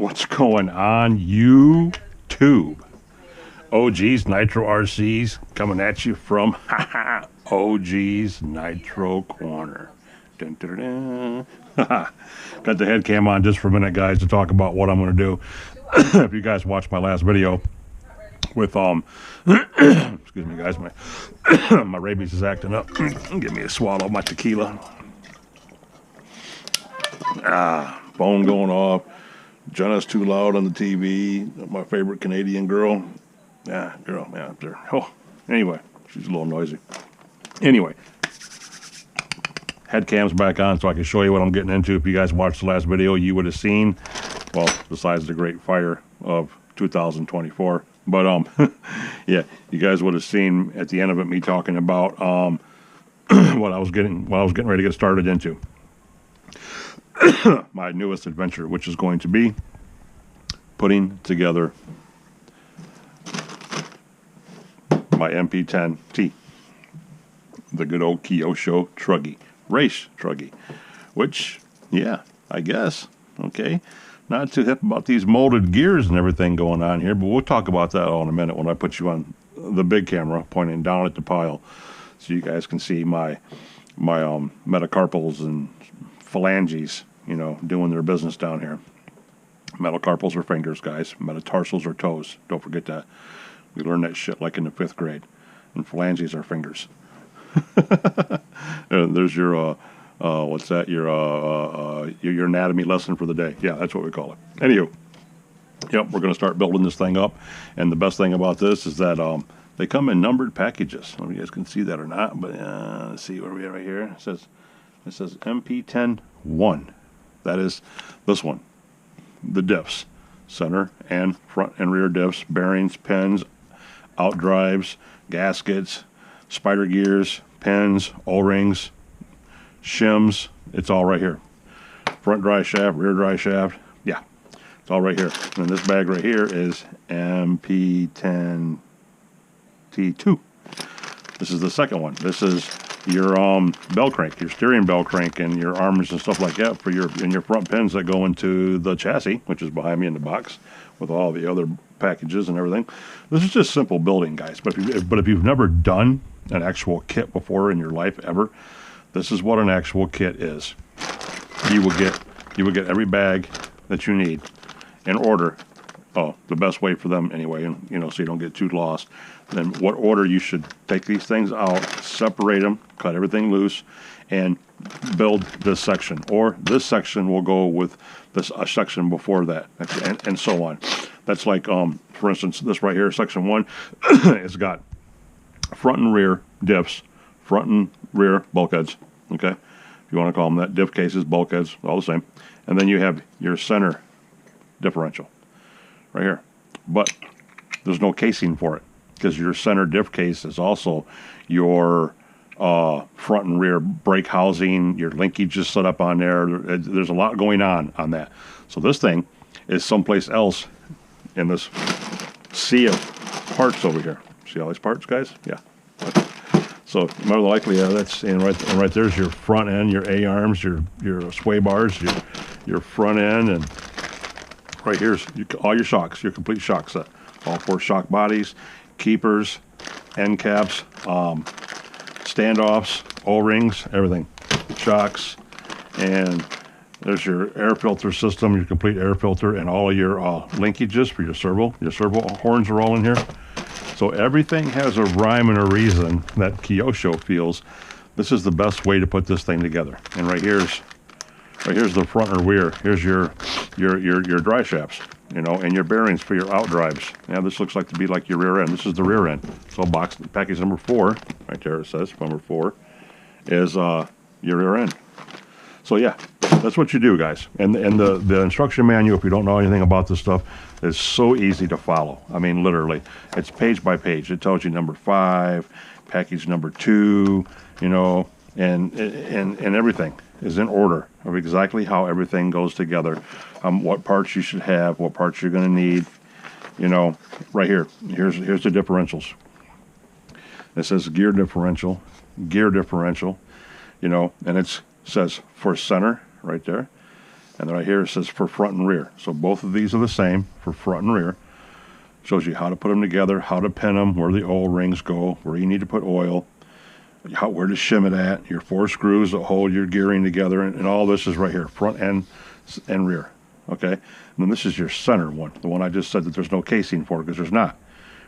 What's going on YouTube? OG's Nitro RCs coming at you from OG's Nitro Corner. Dun, dun, dun. Got the head cam on just for a minute, guys, to talk about what I'm going to do. If you guys watched my last video with excuse me, guys, my rabies is acting up. Give me a swallow of my tequila. Phone going off. Jenna's too loud on the TV. My favorite Canadian girl. Girl, up there. Oh, anyway, she's a little noisy. Anyway, head cam's back on so I can show you what I'm getting into. If you guys watched the last video, you would have seen, well, besides the great fire of 2024. But, yeah, you guys would have seen at the end of it me talking about what I was getting ready to get started into. My newest adventure, which is going to be putting together my MP10T, the good old Kyosho truggy, race truggy, which, yeah, I guess, okay, not too hip about these molded gears and everything going on here, but we'll talk about that all in a minute when I put you on the big camera pointing down at the pile so you guys can see my metacarpals and phalanges, you know, doing their business down here. Metacarpals are fingers, guys. Metatarsals are toes. Don't forget that. We learned that shit like in the 5th grade. And phalanges are fingers. There's your what's that? Your anatomy lesson for the day. Yeah, that's what we call it. Anywho, yep, we're going to start building this thing up. And the best thing about this is that they come in numbered packages. I don't know if you guys can see that or not, but let's see where we are right here. It says MP10-1. That is this one. The diffs, center and front and rear diffs, bearings, pins, out drives, gaskets, spider gears, pins, O-rings, shims. It's all right here. Front drive shaft, rear drive shaft. Yeah, it's all right here. And this bag right here is MP10T2. This is the second one. This is your bell crank, your steering bell crank, and your arms and stuff like that for your front pins that go into the chassis, which is behind me in the box with all the other packages and everything. This is just simple building, guys. But if you've never done an actual kit before in your life ever, this is what an actual kit is. You will get every bag that you need in order. Oh, the best way for them anyway, and you know, so you don't get too lost. Then what order you should take these things out, separate them, cut everything loose, and build this section. Or this section will go with this section before that, and so on. That's like, for instance, this right here, section 1, it's got front and rear diffs, front and rear bulkheads. Okay, if you want to call them that, diff cases, bulkheads, all the same. And then you have your center differential right here, but there's no casing for it because your center diff case is also your front and rear brake housing, your linkage is set up on there. There's a lot going on that. So this thing is someplace else in this sea of parts over here. See all these parts, guys? Yeah. So more than likely, that's and right there's your front end, your A-arms, your sway bars, your front end, and right here's all your shocks, your complete shock set. All 4 shock bodies, keepers, end caps, standoffs, O-rings, everything. Shocks, and there's your air filter system, your complete air filter, and all of your linkages for your servo. Your servo horns are all in here. So everything has a rhyme and a reason that Kyosho feels this is the best way to put this thing together. And right here's the front or rear. Here's your drive shafts, you know, and your bearings for your out drives. Now this looks like to be like your rear end. This is the rear end. So package number 4, right there it says number 4, is your rear end. So yeah, that's what you do, guys. And the instruction manual, if you don't know anything about this stuff, is so easy to follow. I mean, literally, it's page by page. It tells you number 5, package number 2, you know, and everything is in order of exactly how everything goes together. What parts you should have, what parts you're going to need, you know, right here. Here's the differentials. It says gear differential, you know, and it says for center right there. And then right here it says for front and rear. So both of these are the same for front and rear. Shows you how to put them together, how to pin them, where the O-rings go, where you need to put oil, where to shim it at, your 4 screws that hold your gearing together, and all this is right here, front and rear. Okay, and then this is your center one, the one I just said that there's no casing for, because there's not.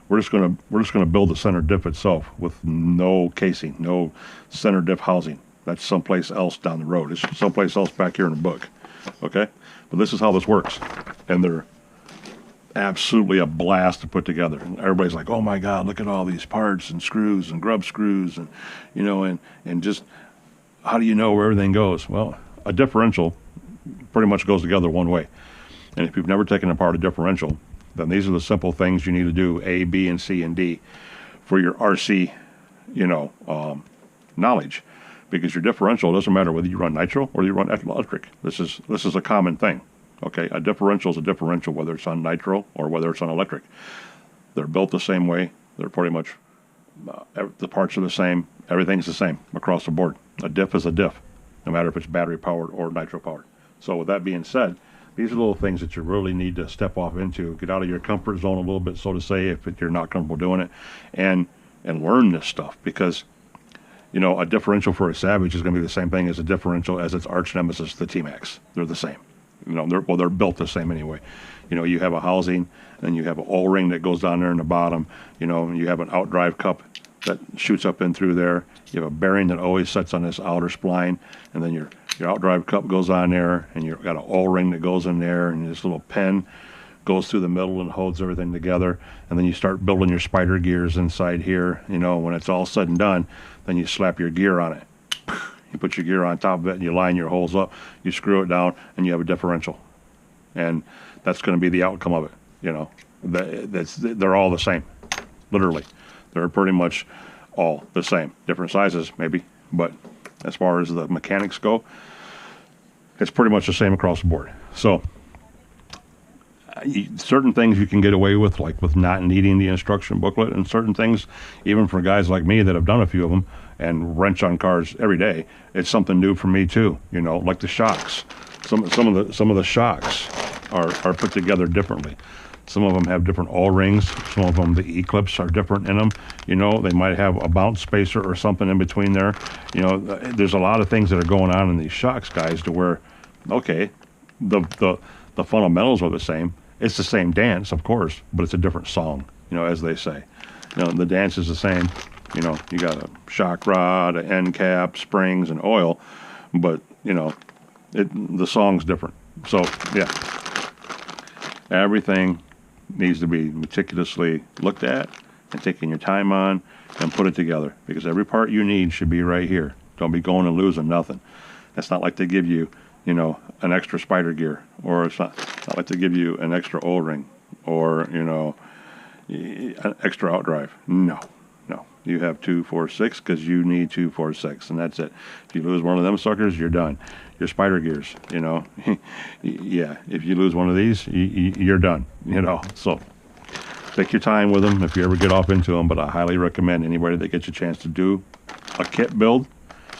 We're just gonna build the center diff itself with no casing, no center diff housing. That's someplace else down the road. It's someplace else back here in the book. Okay, but this is how this works, and they're absolutely a blast to put together. And everybody's like, oh my God, look at all these parts and screws and grub screws, and you know, and just how do you know where everything goes? Well, a differential pretty much goes together one way. And if you've never taken apart a differential, then these are the simple things you need to do: A, B, and C, and D for your RC, you know, knowledge. Because your differential doesn't matter whether you run nitro or you run electric. This is a common thing. Okay, a differential is a differential, whether it's on nitro or whether it's on electric. They're built the same way. They're pretty much, the parts are the same. Everything's the same across the board. A diff is a diff, no matter if it's battery powered or nitro powered. So with that being said, these are little things that you really need to step off into, get out of your comfort zone a little bit, so to say, if you're not comfortable doing it, and learn this stuff. Because, you know, a differential for a Savage is going to be the same thing as a differential as its arch nemesis, the T-Max. They're the same. You know, they're built the same anyway. You know, you have a housing, and you have an O-ring that goes down there in the bottom. You know, you have an outdrive cup that shoots up in through there. You have a bearing that always sets on this outer spline, and then your outdrive cup goes on there, and you've got an O-ring that goes in there, and this little pin goes through the middle and holds everything together. And then you start building your spider gears inside here. You know, when it's all said and done, then you slap your gear on it. You put your gear on top of it, and you line your holes up, you screw it down, and you have a differential. And that's going to be the outcome of it. You know, they're all the same, literally. They're pretty much all the same. Different sizes, maybe, but as far as the mechanics go, it's pretty much the same across the board. So certain things you can get away with, like with not needing the instruction booklet, and certain things, even for guys like me that have done a few of them and wrench on cars every day, it's something new for me too. You know, like the shocks. Some of the shocks are put together differently. Some of them have different O-rings. Some of them, the E-clips are different in them. You know, they might have a bounce spacer or something in between there. You know, there's a lot of things that are going on in these shocks, guys, to where, okay, the fundamentals are the same. It's the same dance, of course, but it's a different song, you know, as they say. You know, the dance is the same. You know, you got a shock rod, an end cap, springs, and oil, but, you know, the song's different. So, yeah, everything needs to be meticulously looked at and taking your time on and put it together, because every part you need should be right here. Don't be going and losing nothing. It's not like they give you, you know, an extra spider gear, or it's not like they give you an extra O-ring, or, you know, an extra outdrive. No. You have 2, 4, 6 because you need 2, 4, 6, and that's it. If you lose one of them suckers, you're done. Your spider gears, you know, yeah. If you lose one of these, you're done. You know, so take your time with them if you ever get off into them. But I highly recommend anybody that gets a chance to do a kit build.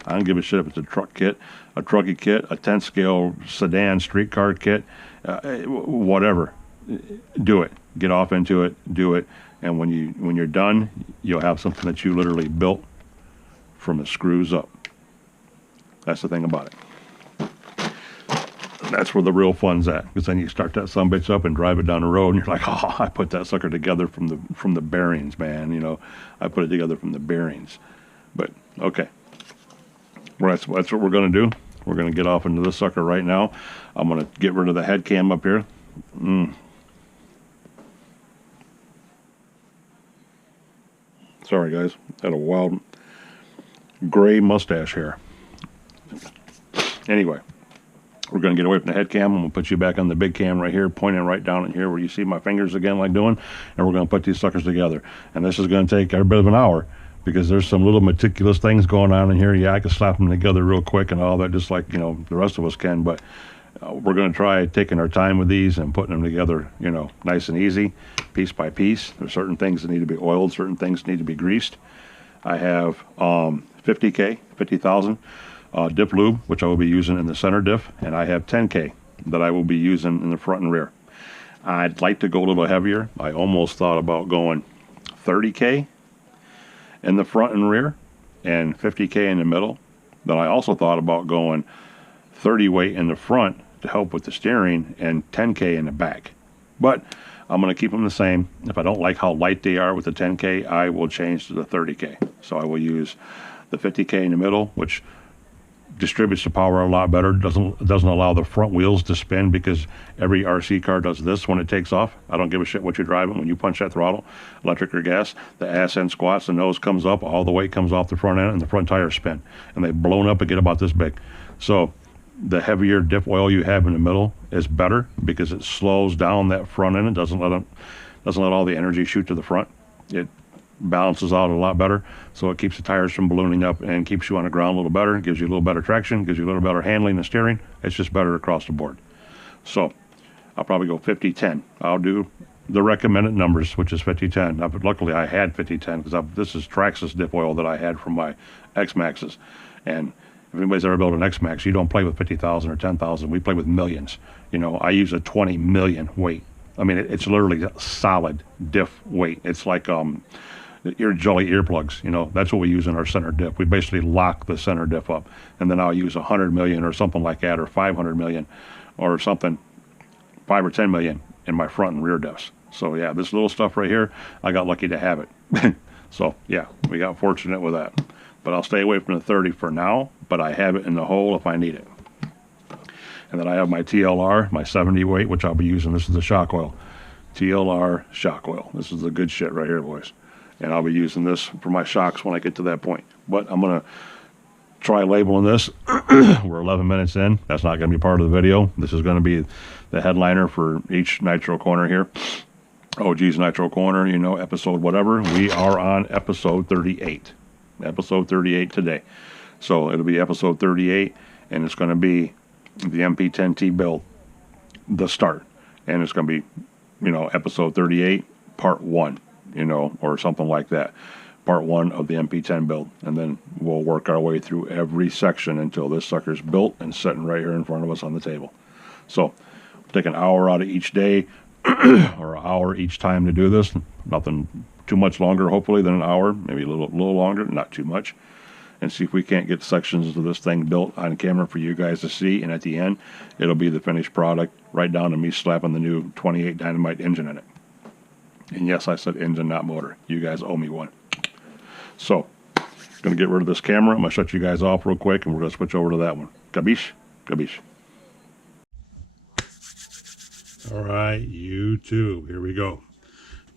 I don't give a shit if it's a truck kit, a trucky kit, a 10 scale sedan streetcar kit, whatever. Do it. Get off into it. Do it. And when you're done, you'll have something that you literally built from the screws up. That's the thing about it. That's where the real fun's at, because then you start that sumbitch up and drive it down the road, and you're like, oh, I put that sucker together from the bearings, man. You know, I put it together from the bearings. But okay, well, that's what we're going to do. We're going to get off into this sucker right now. I'm going to get rid of the head cam up here. Sorry, guys. Had a wild gray mustache hair. Anyway, we're going to get away from the head cam. I'm going to put you back on the big cam right here, pointing right down in here where you see my fingers again like doing, and we're going to put these suckers together. And this is going to take a bit of an hour, because there's some little meticulous things going on in here. Yeah, I can slap them together real quick and all that, just like, you know, the rest of us can, but we're going to try taking our time with these and putting them together, you know, nice and easy, piece by piece. There's certain things that need to be oiled, certain things need to be greased. I have 50,000 diff lube, which I will be using in the center diff, and I have 10K that I will be using in the front and rear. I'd like to go a little heavier. I almost thought about going 30K in the front and rear and 50K in the middle. Then I also thought about going 30 weight in the front to help with the steering and 10K in the back. But I'm going to keep them the same. If I don't like how light they are with the 10K, I will change to the 30K. So I will use the 50K in the middle, which distributes the power a lot better. Doesn't allow the front wheels to spin, because every RC car does this when it takes off. I don't give a shit what you're driving. When you punch that throttle, electric or gas, the ass end squats, the nose comes up, all the weight comes off the front end, and the front tires spin. And they've blown up and get about this big. So the heavier diff oil you have in the middle is better, because it slows down that front end. It doesn't let all the energy shoot to the front. It balances out a lot better, so it keeps the tires from ballooning up and keeps you on the ground a little better, gives you a little better traction, gives you a little better handling and steering. It's just better across the board. So I'll probably go 50-10. I'll do the recommended numbers, which is 50-10. Luckily I had 50-10, because this is Traxxas diff oil that I had from my X-Maxes. And if anybody's ever built an X-Max, you don't play with 50,000 or 10,000. We play with millions. You know, I use a 20 million weight. I mean, it's literally solid diff weight. It's like Jelly earplugs, you know, that's what we use in our center diff. We basically lock the center diff up, and then I'll use 100 million or something like that, or 500 million or something, 5 or 10 million in my front and rear diffs. So yeah, this little stuff right here, I got lucky to have it. So yeah, we got fortunate with that. But I'll stay away from the 30 for now, but I have it in the hole if I need it. And then I have my TLR, my 70 weight, which I'll be using. This is the shock oil. TLR shock oil. This is the good shit right here, boys. And I'll be using this for my shocks when I get to that point. But I'm going to try labeling this. We're 11 minutes in. That's not going to be part of the video. This is going to be the headliner for each Nitro Corner here. Oh, geez, Nitro Corner, you know, episode whatever. We are on episode 38. Episode 38 today. So it'll be episode 38, and it's going to be the MP10T build, the start. And it's going to be, you know, episode 38, part 1. You know, or something like that. Part 1 of the MP10 build. And then we'll work our way through every section until this sucker's built and sitting right here in front of us on the table. So, take an hour out of each day, or an hour each time to do this. Nothing too much longer, hopefully, than an hour. Maybe a little longer, not too much. And see if we can't get sections of this thing built on camera for you guys to see. And at the end, it'll be the finished product, right down to me slapping the new 28 Dynamite engine in it. And yes, I said engine, not motor. You guys owe me one. So, going to get rid of this camera. I'm going to shut you guys off real quick, and we're going to switch over to that one. Kabish? Kabish. All right, YouTube. Here we go.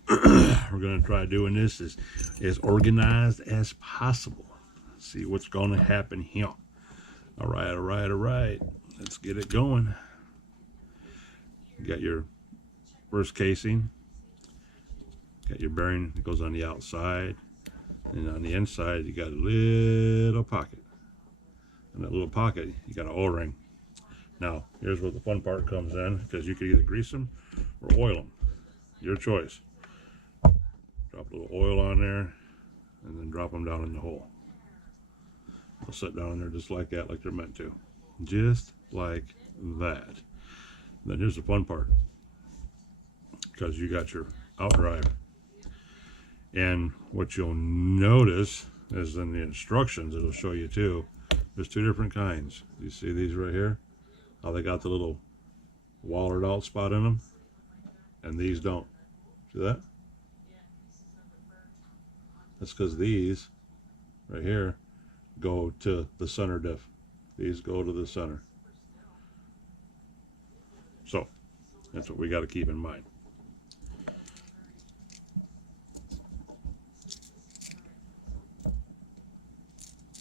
We're going to try doing this as organized as possible. See what's going to happen here. All right, all right, all right. Let's get it going. You got your first casing. Got your bearing that goes on the outside, and on the inside you got a little pocket. In that little pocket you got an O-ring. Now here's where the fun part comes in, because you could either grease them or oil them. Your choice. Drop a little oil on there, and then drop them down in the hole. They'll sit down in there just like that, like they're meant to. Just like that. Then here's the fun part, because you got your outdrive. And what you'll notice is in the instructions, it'll show you too, there's 2 different kinds. You see these right here? How they got the little wallered out spot in them? And these don't. See that? That's because these right here go to the center diff. These go to the center. So that's what we got to keep in mind.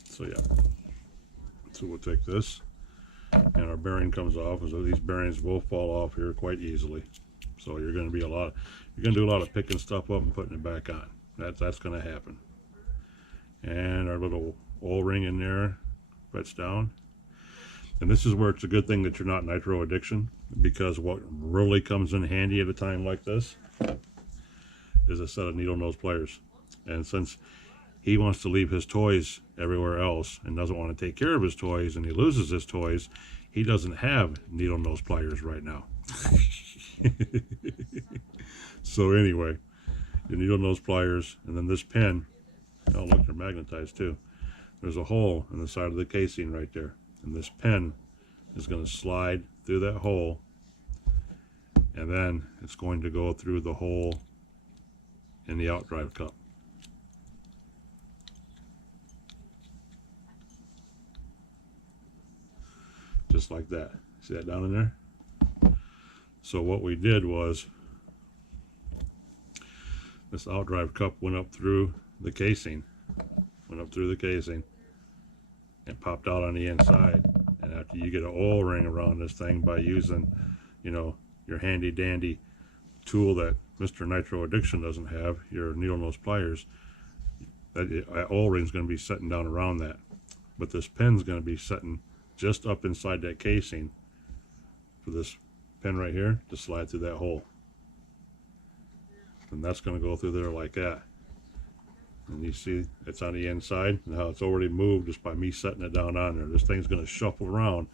So yeah, so we'll take this, and our bearing comes off, and so these bearings will fall off here quite easily. So you're going to do a lot of picking stuff up and putting it back on. That's going to happen. And our little O-ring in there fits down. And this is where it's a good thing that you're not Nitro addiction, because what really comes in handy at a time like this is a set of needle nose pliers. And since he wants to leave his toys everywhere else and doesn't want to take care of his toys, and he loses his toys, he doesn't have needle nose pliers right now. So anyway, your needle nose pliers, and then this pin, oh look, they're magnetized too. There's a hole in the side of the casing right there, and this pin is going to slide through that hole, and then it's going to go through the hole in the outdrive cup. Just like that. See that down in there? So what we did was, this outdrive cup went up through the casing, and popped out on the inside. And after you get an oil ring around this thing by using, you know, your handy dandy tool that Mr. Nitro Addiction doesn't have, your needle nose pliers, that oil ring is going to be sitting down around that. But this pin's going to be sitting just up inside that casing for this pin right here to slide through that hole. And that's going to go through there like that. And you see it's on the inside and how it's already moved just by me setting it down on there. This thing's going to shuffle around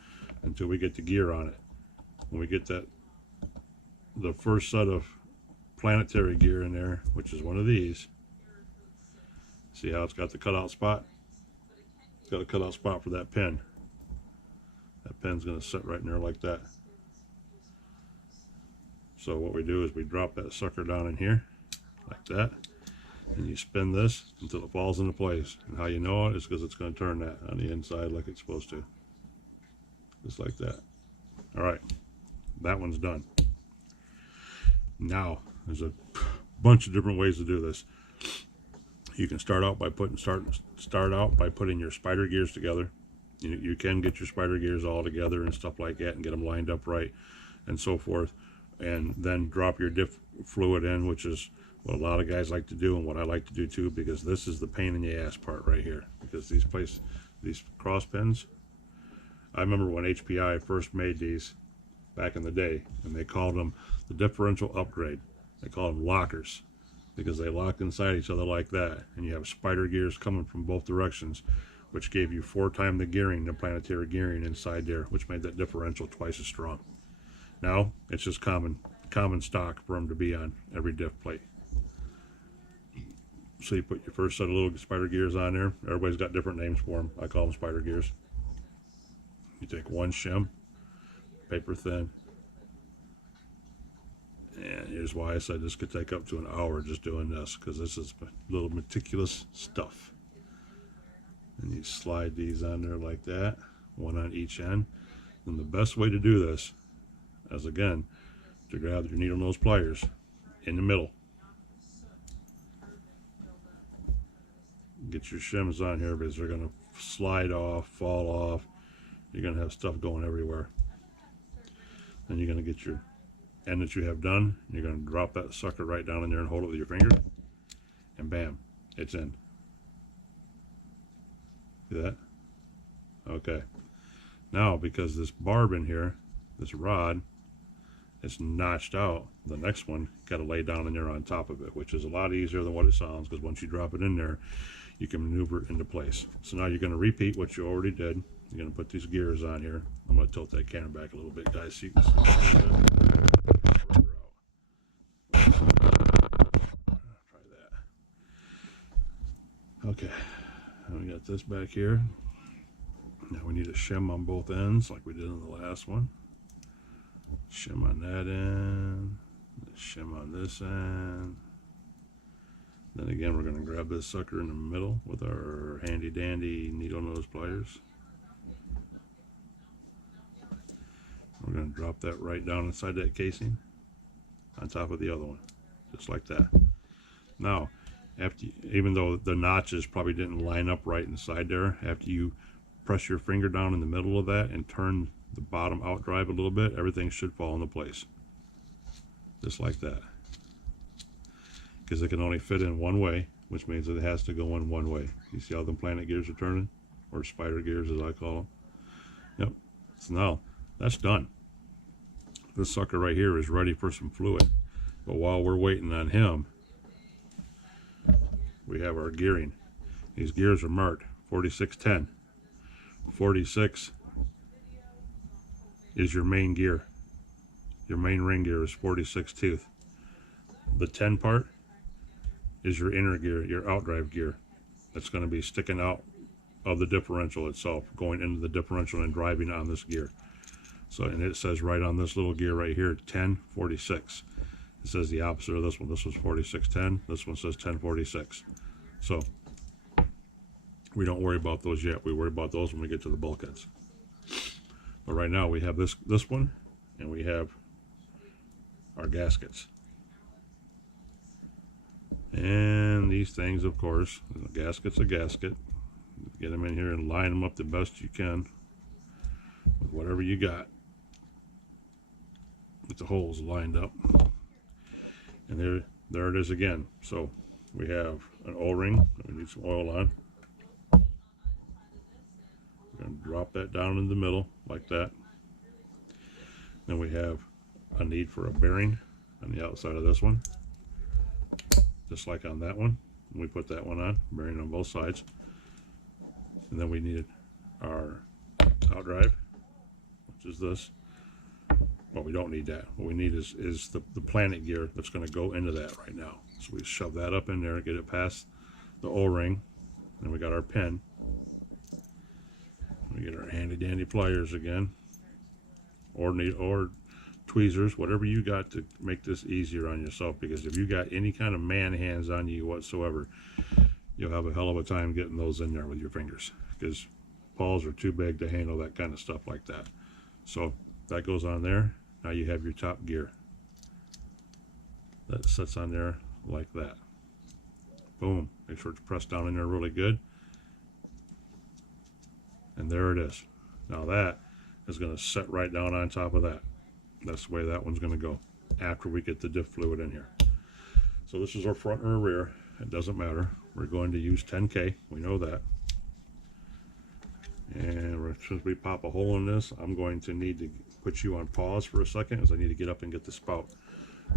until we get the gear on it. When we get that, the first set of planetary gear in there, which is one of these, see how it's got the cutout spot? It's got a cutout spot for that pin. That pin's going to sit right in there like that. So what we do is we drop that sucker down in here like that, and you spin this until it falls into place. And how you know it is because it's going to turn that on the inside like it's supposed to, just like that. All right, that one's done. Now there's a bunch of different ways to do this. You can start out by putting your spider gears together. You can get your spider gears all together and stuff like that and get them lined up right and so forth, and then drop your diff fluid in, which is what a lot of guys like to do and what I like to do too, because this is the pain in the ass part right here. Because these cross pins, I remember when HPI first made these back in the day, and they called them the differential upgrade. They called them lockers because they lock inside each other like that, and you have spider gears coming from both directions, which gave you 4 times the gearing, the planetary gearing inside there, which made that differential twice as strong. Now it's just common stock for them to be on every diff plate. So you put your first set of little spider gears on there. Everybody's got different names for them. I call them spider gears. You take one shim, paper thin, and here's why I said this could take up to an hour just doing this, because this is little meticulous stuff. And you slide these on there like that, one on each end. And the best way to do this is, again, to grab your needle nose pliers in the middle. Get your shims on here because they're going to slide off, fall off. You're going to have stuff going everywhere. Then you're going to get your end that you have done. You're going to drop that sucker right down in there and hold it with your finger. And bam, it's in. See that? Okay. Now, because this barb in here, this rod, is notched out, the next one got to lay down in there on top of it, which is a lot easier than what it sounds, because once you drop it in there, you can maneuver it into place. So now you're going to repeat what you already did. You're going to put these gears on here. I'm going to tilt that camera back a little bit, guys, so you can see a little bit. Try that. Okay, and we got this back here. Now we need a shim on both ends like we did in the last one. Shim on that end, shim on this end. Then again, we're going to grab this sucker in the middle with our handy dandy needle nose pliers. We're going to drop that right down inside that casing on top of the other one, just like that. Now, even though the notches probably didn't line up right inside there, after you press your finger down in the middle of that and turn the bottom out drive a little bit, everything should fall into place, just like that. Because it can only fit in one way, which means it has to go in one way. You see how the planet gears are turning, or spider gears as I call them. Yep. So now that's done. This sucker right here is ready for some fluid. But while we're waiting on him, we have our gearing. These gears are marked 4610, 46, is your main gear. Your main ring gear is 46 tooth. The 10 part is your inner gear, your outdrive gear. That's going to be sticking out of the differential itself, going into the differential and driving on this gear. So, and it says right on this little gear right here, 1046. It says the opposite of this one. This one's 4610. This one says 1046. So we don't worry about those yet. We worry about those when we get to the bulkheads. But right now we have this one, and we have our gaskets. And these things, of course, a gasket's a gasket. Get them in here and line them up the best you can with whatever you got. Get the holes lined up. And there it is again. So we have an O-ring that we need some oil on. We're going to drop that down in the middle like that. Then we have a need for a bearing on the outside of this one, just like on that one. We put that one on, bearing on both sides. And then we need our outdrive, which is this. Well, we don't need that. What we need is the planet gear that's going to go into that right now. So we shove that up in there, get it past the O-ring. Then we got our pin. We get our handy dandy pliers again, or tweezers, whatever you got to make this easier on yourself. Because if you got any kind of man hands on you whatsoever, you'll have a hell of a time getting those in there with your fingers, because paws are too big to handle that kind of stuff like that. So that goes on there. Now you have your top gear. That sits on there like that. Boom. Make sure it's pressed down in there really good. And there it is. Now that is going to set right down on top of that. That's the way that one's going to go after we get the diff fluid in here. So this is our front or rear. It doesn't matter. We're going to use 10K. We know that. And since we pop a hole in this, I'm going to need to put you on pause for a second, as I need to get up and get the spout.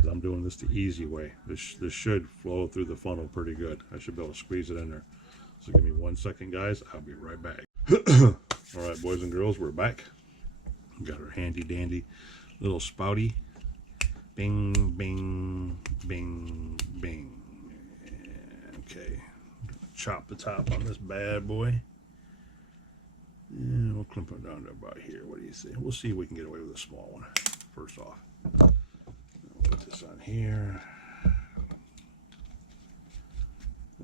I'm doing this the easy way. This should flow through the funnel pretty good. I should be able to squeeze it in there. So give me 1 second, guys. I'll be right back. All right, boys and girls, we're back. We got our handy dandy little spouty. Bing, bing, bing, bing. Okay, I'm gonna chop the top on this bad boy. And we'll clamp it down to about here. What do you say? We'll see if we can get away with a small one first off. We'll put this on here.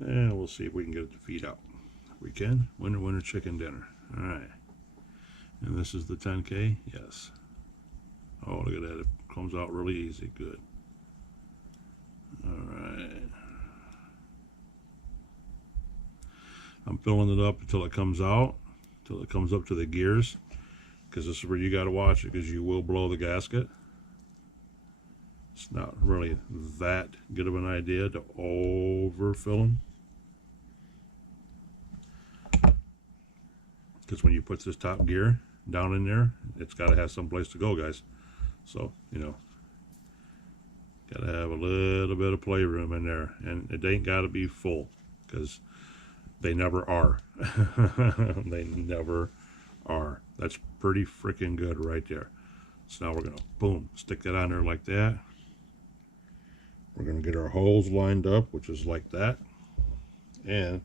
And we'll see if we can get it to feed out. If we can, winner, winner, chicken dinner. All right. And this is the 10K? Yes. Oh, look at that. It comes out really easy. Good. All right. I'm filling it up until it comes out. Until it comes up to the gears, because this is where you got to watch it, because you will blow the gasket. It's not really that good of an idea to overfill them, because when you put this top gear down in there, it's got to have some place to go, guys. So, you know, got to have a little bit of playroom in there, and it ain't got to be full, because they never are. They never are. That's pretty freaking good right there. So now we're going to, boom, stick that on there like that. We're going to get our holes lined up, which is like that. And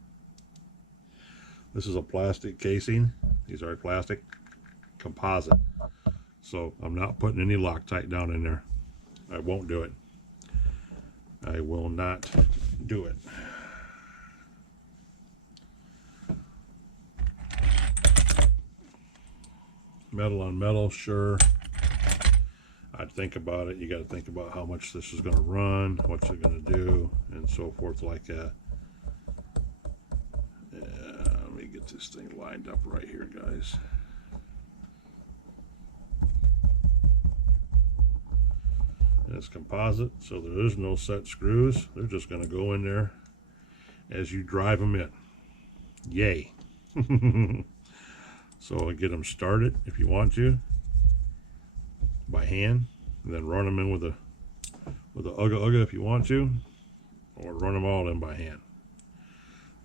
this is a plastic casing. These are a plastic composite. So I'm not putting any Loctite down in there. I won't do it. I will not do it. Metal on metal, sure. I'd think about it. You got to think about how much this is going to run, what's it going to do, and so forth like that. Yeah, let me get this thing lined up right here, guys. And it's composite, so there is no set screws. They're just going to go in there as you drive them in. Yay. So get them started if you want to by hand, and then run them in with a ugga if you want to, or run them all in by hand.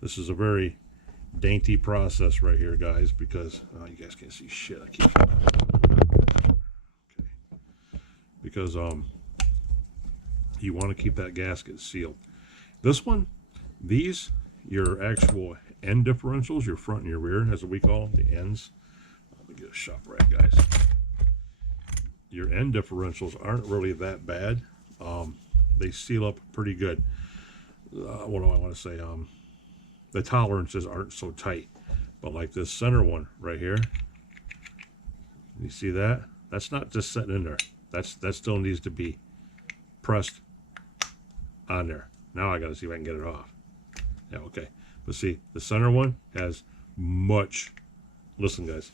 This is a very dainty process right here, guys, because you guys can't see shit. I keep because you want to keep that gasket sealed. This one, these, your actual end differentials, your front and your rear, as we call them, the ends. Let me get a shop rag, guys. Your end differentials aren't really that bad. They seal up pretty good. What do I want to say? The tolerances aren't so tight. But like this center one right here, you see that? That's not just sitting in there. That still needs to be pressed on there. Now I got to see if I can get it off. Yeah, okay. But see, the center one has much, listen guys,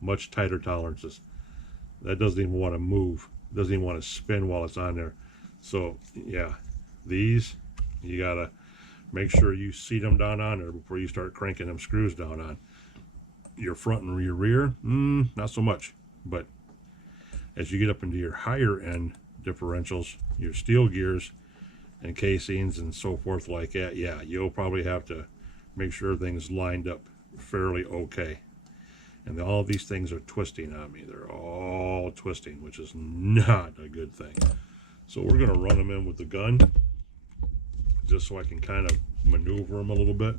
much tighter tolerances. That doesn't even want to move. Doesn't even want to spin while it's on there. So yeah, these you gotta make sure you seat them down on there before you start cranking them screws down on. Your front and your rear, not so much. But as you get up into your higher end differentials, your steel gears and casings and so forth like that, yeah, you'll probably have to make sure everything's lined up fairly okay. And all of these things are twisting on me. They're all twisting, which is not a good thing. So we're going to run them in with the gun, just so I can kind of maneuver them a little bit.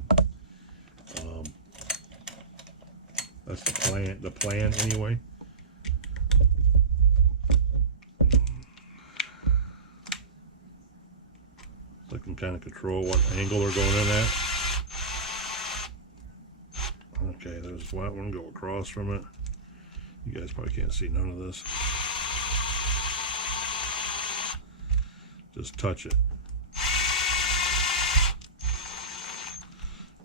That's the plan anyway. So I can kind of control what angle they're going in at. Okay, there's one go across from it. You guys probably can't see none of this. Just touch it.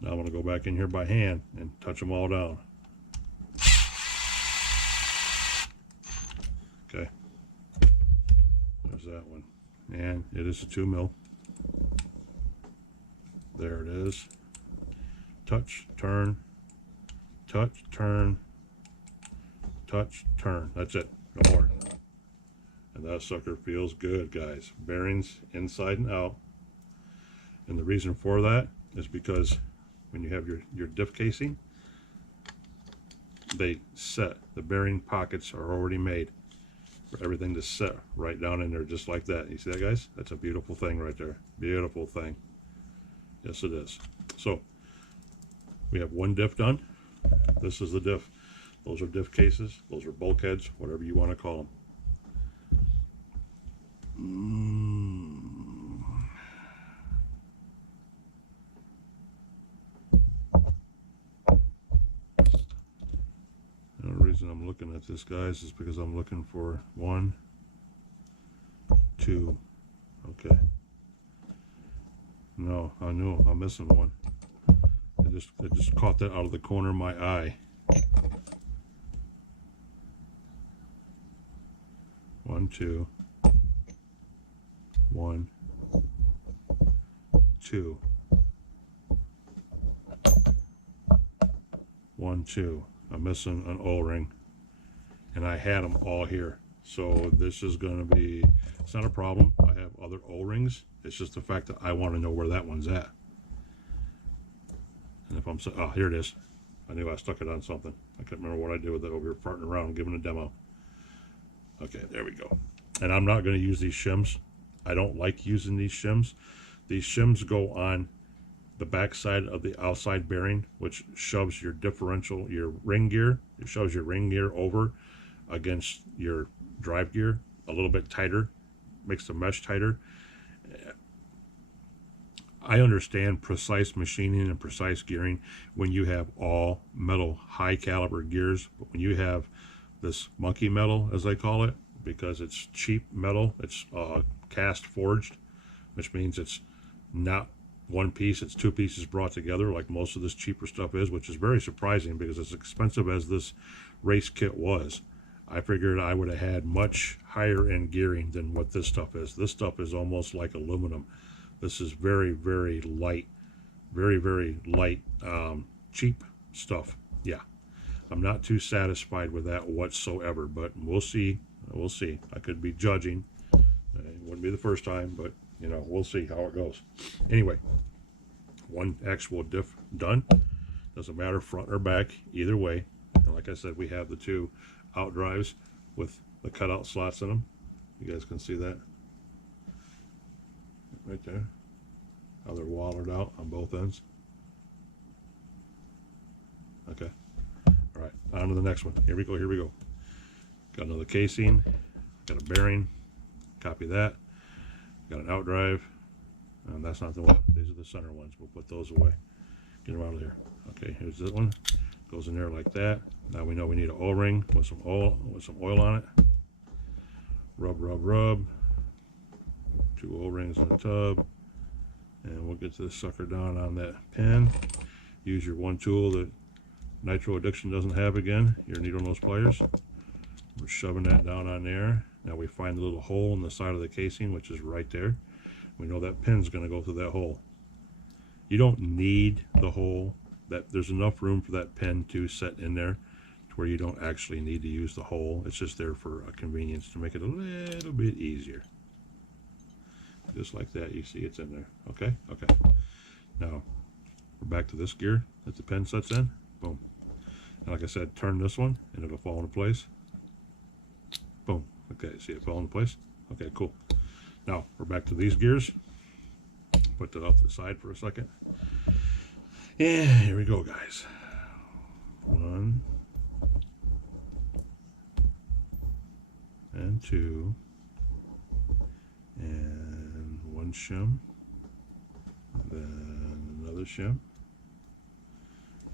Now I'm going to go back in here by hand and touch them all down. Okay. There's that one. And it is a 2 mil. There it is. Touch, turn, touch, turn, touch, turn. That's it. No more. And that sucker feels good, guys. Bearings inside and out. And the reason for that is because when you have your diff casing, they set. The bearing pockets are already made for everything to set right down in there just like that. You see that, guys? That's a beautiful thing right there. Beautiful thing. Yes, it is. So we have one diff done. This is the diff. Those are diff cases. Those are bulkheads, whatever you want to call them. The reason I'm looking at this, guys, is because I'm looking for 1, 2. Okay. No, I knew I'm missing one. I just caught that out of the corner of my eye. 1, 2. 1, 2. 1, 2. I'm missing an O-ring, and I had them all here. So this is going to be, it's not a problem. I have other O-rings. It's just the fact that I want to know where that one's at. And if I'm, oh, here it is. I knew I stuck it on something. I can't remember what I did with it over here, farting around, giving a demo. Okay, there we go. And I'm not going to use these shims. I don't like using these shims. These shims go on the back side of the outside bearing, which shoves your differential, your ring gear. It shoves your ring gear over against your drive gear a little bit tighter, makes the mesh tighter. I understand precise machining and precise gearing when you have all metal high caliber gears, but when you have this monkey metal, as I call it, because it's cheap metal, it's cast forged, which means it's not one piece, it's 2 pieces brought together like most of this cheaper stuff is, which is very surprising because as expensive as this race kit was, I figured I would have had much higher end gearing than what this stuff is. This stuff is almost like aluminum. This is very, very light, very, very light, cheap stuff. Yeah, I'm not too satisfied with that whatsoever, but we'll see. We'll see. I could be judging. It wouldn't be the first time, but you know, we'll see how it goes. Anyway, one actual diff done. Doesn't matter front or back, either way. And like I said, we have the 2 out drives. with the cutout slots in them. You guys can see that right there, how they're wallered out on both ends. Okay, all right, on to the next one. Here we go, here we go. Got another casing, got a bearing, copy that. Got an out drive, and that's not the one. These are the center ones. We'll put those away. Get them out of here. Okay, here's this one. Goes in there like that. Now we know we need an O-ring with some oil on it. Rub, rub, rub. 2 O-rings in the tub, and we'll get this sucker down on that pin. Use your one tool that Nitro Addiction doesn't have again, your needle nose pliers. We're shoving that down on there. Now we find the little hole in the side of the casing, which is right there. We know that pin's going to go through that hole. You don't need the hole. There's enough room for that pin to set in there to where you don't actually need to use the hole. It's just there for a convenience to make it a little bit easier. Just like that, you see it's in there. Okay, okay. Now we're back to this gear that the pin sets in. Boom. And like I said, turn this one and it'll fall into place. Boom. Okay, see it fell into place? Okay, cool. Now we're back to these gears. Put that off to the side for a second. And here we go, guys. 1 and 2 and 1 shim, then another shim,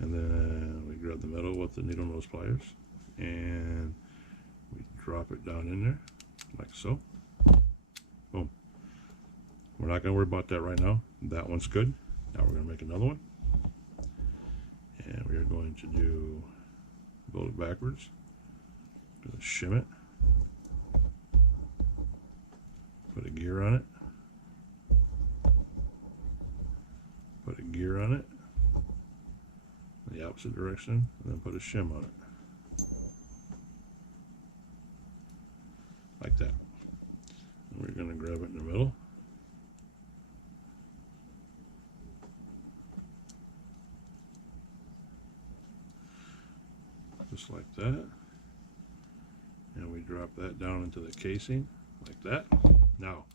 and then we grab the metal with the needle nose pliers and we drop it down in there like so. Boom. We're not going to worry about that right now. That one's good. Now we're going to make another one, and we are going to build it backwards. Going to shim it, put a gear on it, put a gear on it in the opposite direction, and then put a shim on it like that. And we're going to grab it in the middle. Just like that, and we drop that down into the casing like that. Now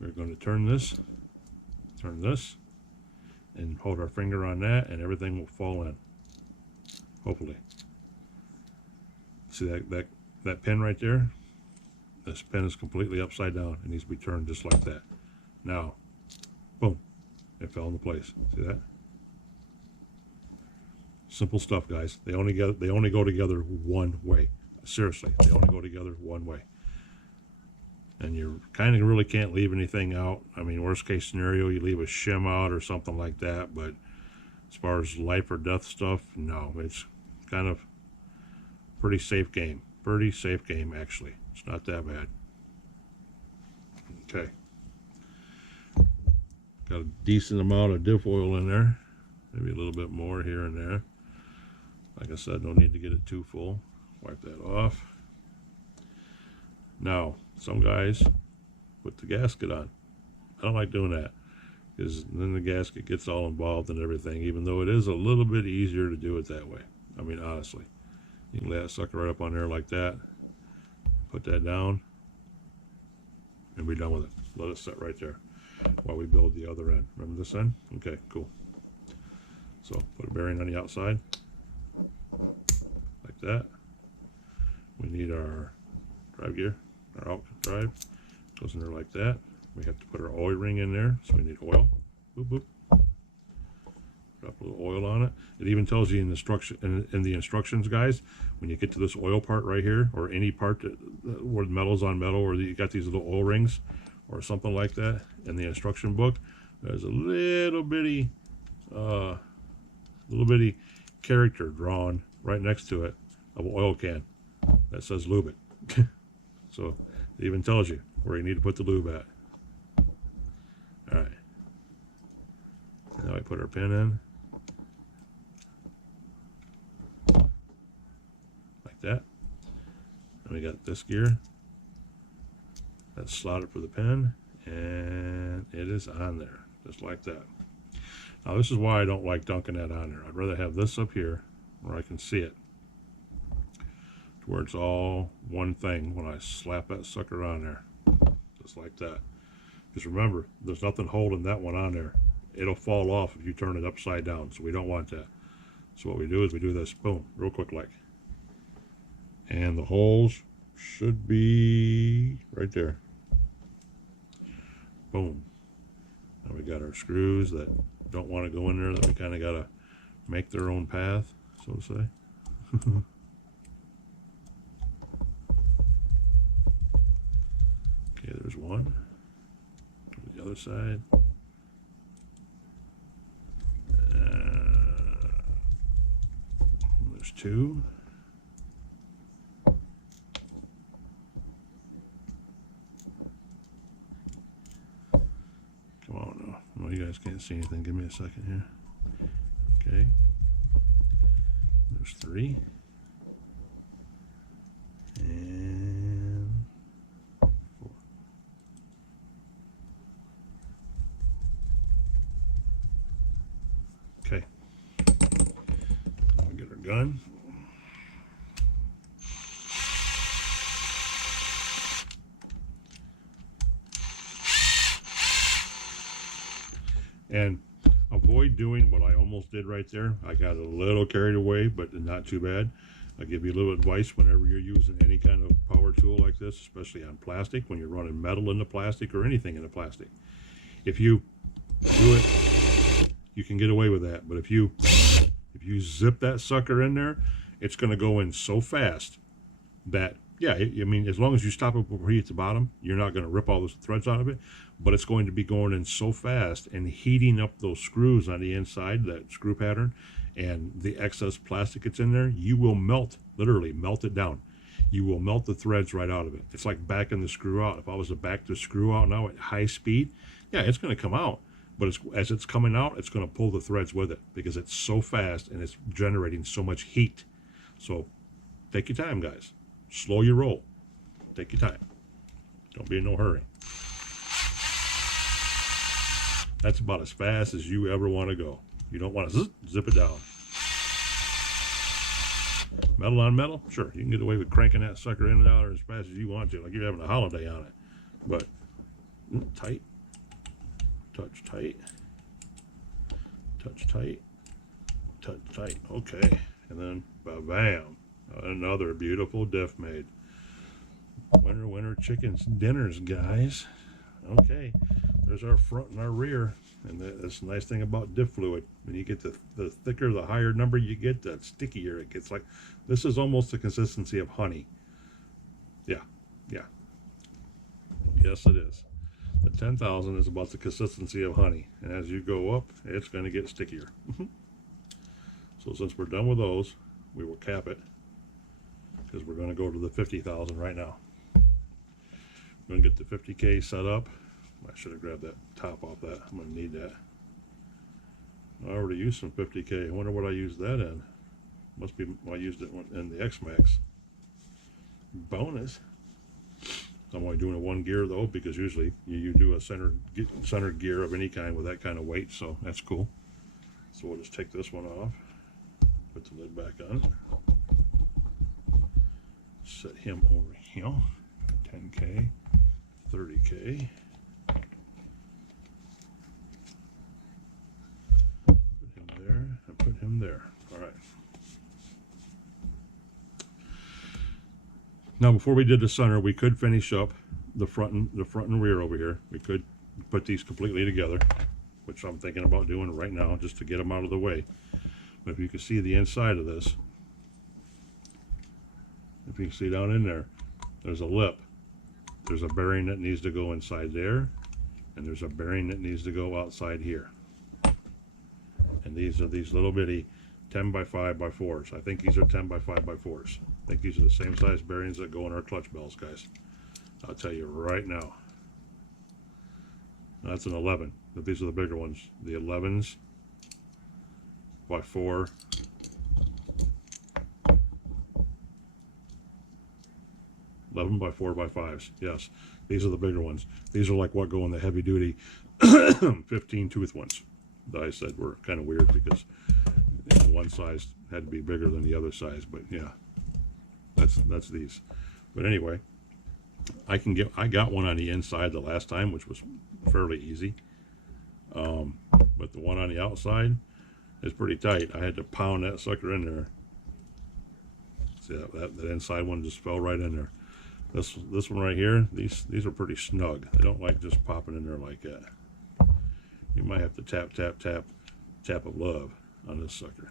we're going to turn this, and hold our finger on that, and everything will fall in, hopefully. See that pin right there? This pin is completely upside down. It needs to be turned just like that. Now, boom, it fell into place. See that? Simple stuff, guys. They only go together one way. Seriously, they only go together one way. And you kind of really can't leave anything out. I mean, worst case scenario, you leave a shim out or something like that. But as far as life or death stuff, no. It's kind of pretty safe game. Pretty safe game, actually. It's not that bad. Okay. Got a decent amount of diff oil in there. Maybe a little bit more here and there. Like I said, no need to get it too full. Wipe that off. Now, some guys put the gasket on. I don't like doing that, because then the gasket gets all involved and everything, even though it is a little bit easier to do it that way. I mean, honestly. You can lay that sucker right up on there like that. Put that down. And be done with it. Let it set right there while we build the other end. Remember this end? Okay, cool. So put a bearing on the outside. Like that. We need our drive gear, our out drive. Goes in there like that. We have to put our oil ring in there, so we need oil. Boop, boop. Drop a little oil on it. It even tells you in the instructions, guys, when you get to this oil part right here, or any part where the metal's on metal, or you got these little oil rings, or something like that, in the instruction book, there's a little bitty character drawn right next to it of an oil can that says lube it. So it even tells you where you need to put the lube at. All right. Now we put our pin in like that. And we got this gear that's slotted for the pin, and it is on there just like that. Now this is why I don't like dunking that on there. I'd rather have this up here where I can see it, where it's all one thing when I slap that sucker on there. Just like that. Just remember, there's nothing holding that one on there. It'll fall off if you turn it upside down, so we don't want that. So what we do is we do this, boom, real quick like. And the holes should be right there. Boom. Now we got our screws that don't want to go in there, that we kind of got to make their own path, so to say. Okay, there's one. Go to the other side. There's two. Come on now. Well, you guys can't see anything. Give me a second here. Okay. There's three. And four. Okay. Now we get our gun. And avoid doing what I almost did right there. I got a little carried away, but not too bad. I'll give you a little advice whenever you're using any kind of power tool like this, especially on plastic, when you're running metal into plastic or anything into plastic. If you do it, you can get away with that. But if you zip that sucker in there, it's going to go in so fast that, yeah, I mean, as long as you stop it before you hit the bottom, you're not going to rip all those threads out of it, but it's going to be going in so fast and heating up those screws on the inside, that screw pattern, and the excess plastic that's in there, you will melt, literally melt it down. You will melt the threads right out of it. It's like backing the screw out. If I was to back the screw out now at high speed, yeah, it's going to come out, but as it's coming out, it's going to pull the threads with it because it's so fast and it's generating so much heat. So take your time, guys. Slow your roll. Take your time. Don't be in no hurry. That's about as fast as you ever want to go. You don't want to zip it down. Metal on metal? Sure, you can get away with cranking that sucker in and out as fast as you want to, like you're having a holiday on it. But tight. Touch tight. Touch tight. Touch tight. Okay. And then bam. Another beautiful diff made. Winter chicken dinners, guys. Okay, there's our front and our rear, and that's the nice thing about diff fluid. When you get the thicker, the higher number you get, the stickier it gets. Like this is almost the consistency of honey. Yeah, yes it is. The 10,000 is about the consistency of honey, and as you go up, it's going to get stickier. So since we're done with those, we will cap it, because we're going to go to the 50,000 right now. We're going to get the 50K set up. I should have grabbed that top off that. I'm going to need that. I already used some 50K. I wonder what I used that in. Must be, I used it in the X-Max. Bonus. I'm only doing a one gear though, because usually you do a center gear of any kind with that kind of weight, so that's cool. So we'll just take this one off, put the lid back on, set him over here, 10K, 30K. Put him there and put him there. All right. Now, before we did the center, we could finish up the front and rear over here. We could put these completely together, which I'm thinking about doing right now, just to get them out of the way. But if you can see the inside of this, if you can see down in there, there's a lip. There's a bearing that needs to go inside there, and there's a bearing that needs to go outside here. And these are these little bitty 10 by 5 by 4s. I think these are 10 by 5 by 4s. I think these are the same size bearings that go in our clutch bells, guys. I'll tell you right now. That's an 11, but these are the bigger ones. The 11s by 4. By 4 by 5s. Yes, these are the bigger ones. These are like what go in the heavy duty 15 tooth ones that I said were kind of weird because one size had to be bigger than the other size, but yeah, that's these. But anyway, I got one on the inside the last time, which was fairly easy. But the one on the outside is pretty tight. I had to pound that sucker in there. See that inside one just fell right in there. This one right here, these are pretty snug. They don't like just popping in there like that. You might have to tap of love on this sucker.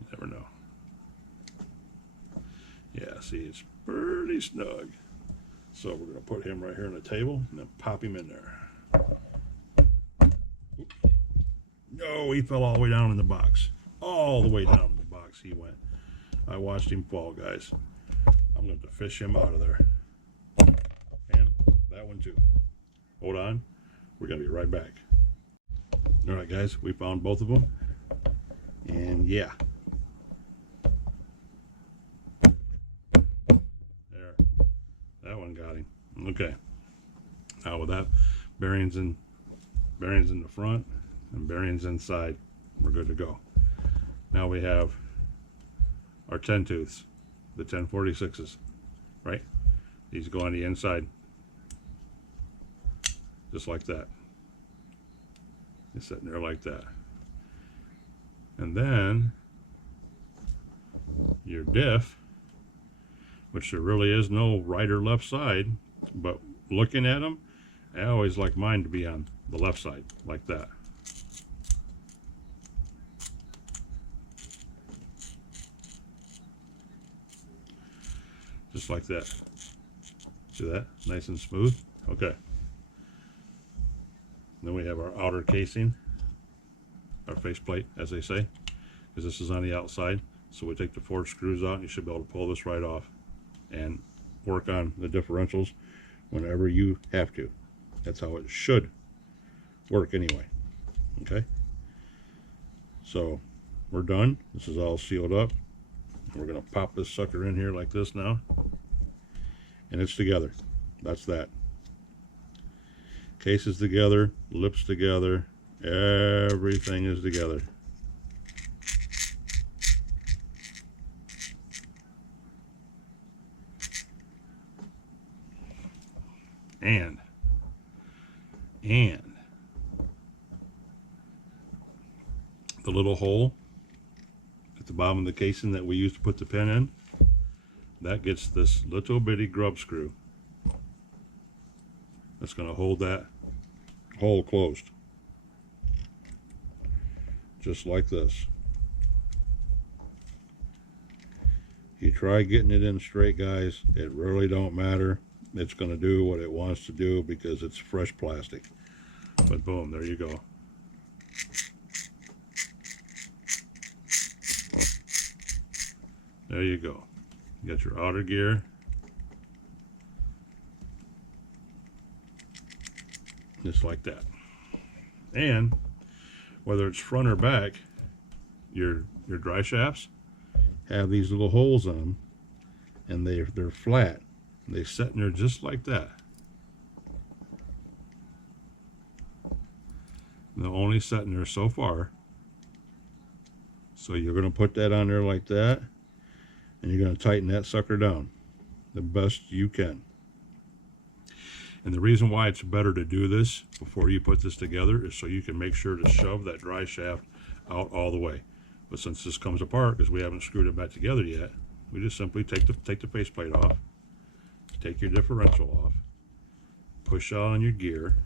You never know. Yeah, see, it's pretty snug. So we're going to put him right here on the table and then pop him in there. Oops. No, he fell all the way down in the box. All the way down in the box he went. I watched him fall, guys. I'm going to fish him out of there. And that one too. Hold on. We're going to be right back. All right, guys, we found both of them. And yeah. There. That one got him. Okay. Now with that, bearings in the front and bearings inside, we're good to go. Now we have our 10 tooths, the 1046s, right? These go on the inside, just like that. It's sitting there like that. And then your diff, which there really is no right or left side, but looking at them, I always like mine to be on the left side, like that. Just like that. See that? Nice and smooth. Okay. Then we have our outer casing, our faceplate, as they say, because this is on the outside. So we take the 4 screws out, and you should be able to pull this right off and work on the differentials whenever you have to. That's how it should work anyway. Okay. So we're done. This is all sealed up. We're going to pop this sucker in here like this now. And it's together. That's that. Case is together, lips together, everything is together. And the little hole at the bottom of the casing that we used to put the pin in, that gets this little bitty grub screw that's going to hold that hole closed, just like this. You try getting it in straight, guys, it really don't matter. It's going to do what it wants to do because it's fresh plastic. But boom, there you go. There you go. You got your outer gear. Just like that. And whether it's front or back, your dry shafts have these little holes on them, and they're flat. They sit in there just like that. They're only sitting there so far. So you're going to put that on there like that, and you're going to tighten that sucker down the best you can. And the reason why it's better to do this before you put this together is so you can make sure to shove that dry shaft out all the way. But since this comes apart, because we haven't screwed it back together yet, we just simply take the faceplate off, take your differential off, push on your gear,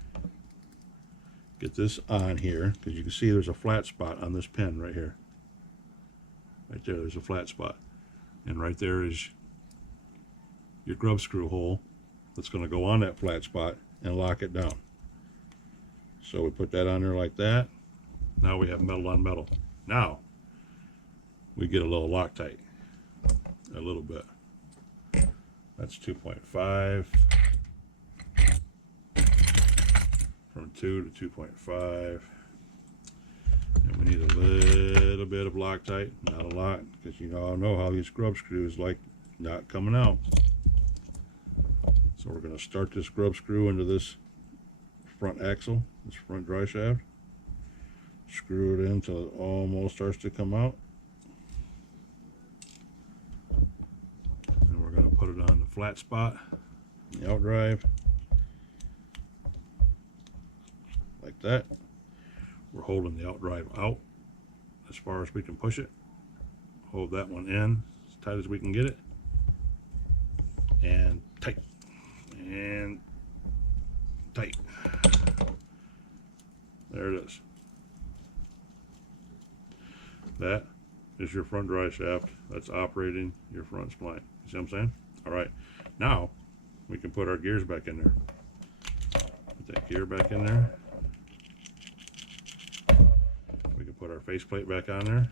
get this on here, because you can see there's a flat spot on this pin right here. Right there, there's a flat spot. And right there is your grub screw hole that's going to go on that flat spot and lock it down. So we put that on there like that. Now we have metal on metal. Now we get a little Loctite, a little bit. That's 2.5, from 2 to 2.5. And we need a little bit of Loctite, not a lot, because you all know how these grub screws like not coming out. So we're going to start this grub screw into this front axle, this front dry shaft. Screw it in until it almost starts to come out. And we're flat spot, the outdrive, like that. We're holding the outdrive out as far as we can push it. Hold that one in as tight as we can get it, and tight, and tight. There it is. That is your front drive shaft that's operating your front spline. You see what I'm saying? All right, now we can put our gears back in there. Put that gear back in there. We can put our faceplate back on there.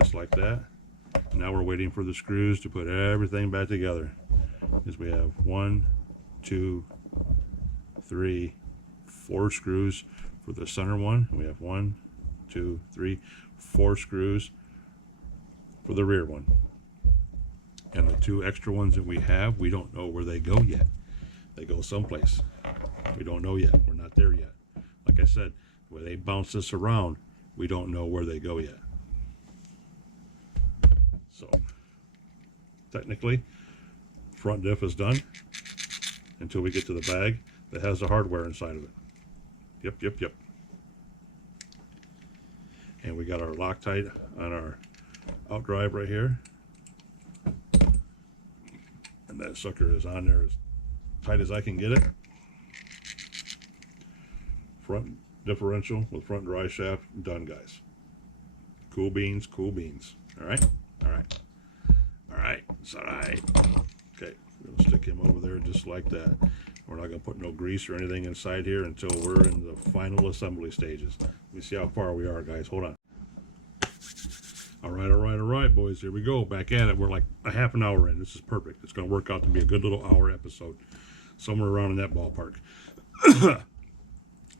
Just like that. Now we're waiting for the screws to put everything back together. Because we have 1, 2, 3, 4 screws for the center one. We have 1, 2, 3, 4 screws for the rear one. And the 2 extra ones that we have, we don't know where they go yet. They go someplace. We don't know yet. We're not there yet. Like I said, where they bounce this around, we don't know where they go yet. So, technically, front diff is done until we get to the bag that has the hardware inside of it. Yep. And we got our Loctite on our outdrive right here. And that sucker is on there as tight as I can get it. Front differential with front drive shaft done, guys. Cool beans, cool beans. All right. It's all right. Okay, we're gonna stick him over there just like that. We're not gonna put no grease or anything inside here until we're in the final assembly stages. Let me see how far we are, guys. Hold on. All right, boys. Here we go. Back at it. We're like a half an hour in. This is perfect. It's gonna work out to be a good little hour episode, somewhere around in that ballpark.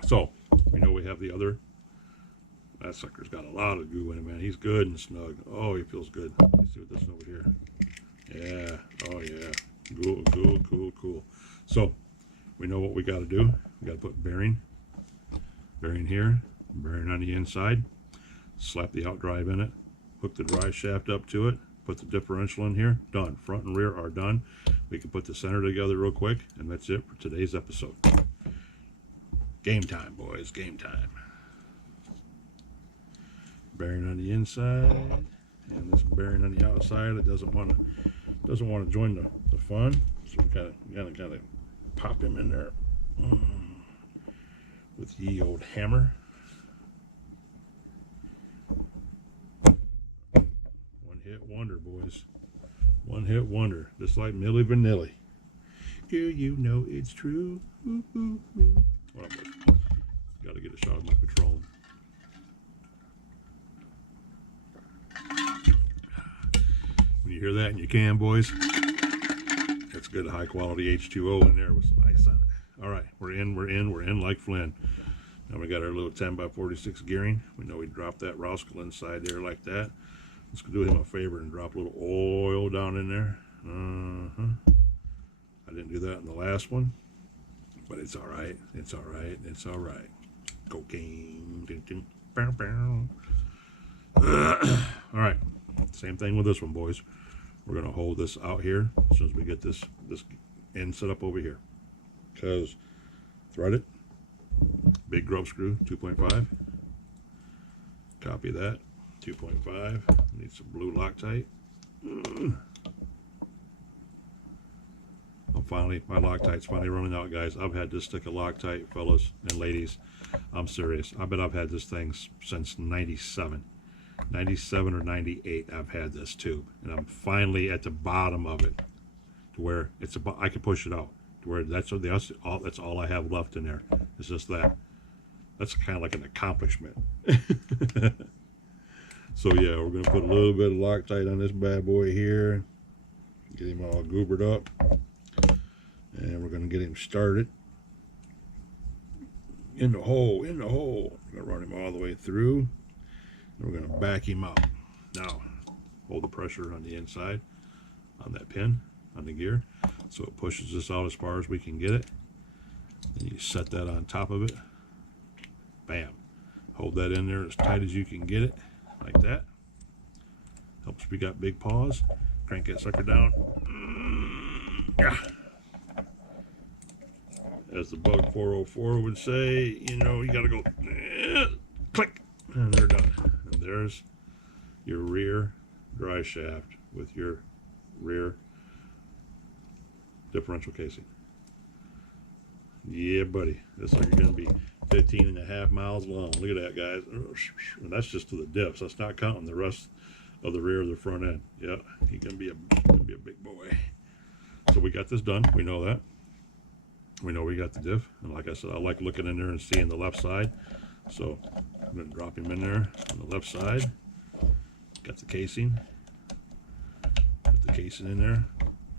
So we know we have the other. That sucker's got a lot of goo in it, man. He's good and snug. Oh, he feels good. Let's see what this is over here. Yeah. Oh, yeah. Cool. So we know what we got to do. We got to put bearing here, bearing on the inside. Slap the outdrive in it. Hook the drive shaft up to it. Put the differential in here. Done. Front and rear are done. We can put the center together real quick, and that's it for today's episode. Game time, boys. Game time. Bearing on the inside, and this bearing on the outside. It doesn't want to join the fun, so we gotta pop him in there with the old hammer. One hit wonder, boys. One hit wonder, just like Milli Vanilli. Girl, you know it's true. Hold on, boys. Gotta get a shot of my Patron. When you hear that and you can, boys, that's good high quality H2O in there with some ice on it. All right, we're in like Flynn. Now we got our little 10x46 gearing. We know we dropped that rascal inside there like that. Let's do him a favor and drop a little oil down in there. I didn't do that in the last one, but it's all right. Cocaine. All right, same thing with this one, boys. We're gonna hold this out here as soon as we get this end set up over here. Because thread it, big grub screw, 2.5. Copy that, 2.5. Need some blue Loctite. My Loctite's finally running out, guys. I've had this stick of Loctite, fellas and ladies. I'm serious. I bet I've had this thing since 97 or 98. I've had this tube, and I'm finally at the bottom of it, to where it's about, I can push it out to where that's all I have left in there. It's just that. That's kind of like an accomplishment. So yeah, we're gonna put a little bit of Loctite on this bad boy here, get him all goobered up, and we're gonna get him started in the hole. We're gonna run him all the way through. We're going to back him up. Now, hold the pressure on the inside, on that pin, on the gear, so it pushes this out as far as we can get it. And you set that on top of it. Bam. Hold that in there as tight as you can get it, like that. Helps if you got big paws. Crank that sucker down. Yeah. As the Bug 404 would say, you know, you gotta go click, and they're done. And there's your rear dry shaft with your rear differential casing. Yeah, buddy. This is going to be 15.5 miles long. Look at that, guys. And that's just to the dips. That's not counting the rest of the rear of the front end. Yeah, he's going to be a big boy. So we got this done. We know that. We know we got the diff. And like I said, I like looking in there and seeing the left side. So I'm going to drop him in there on the left side. Got the casing. Put the casing in there.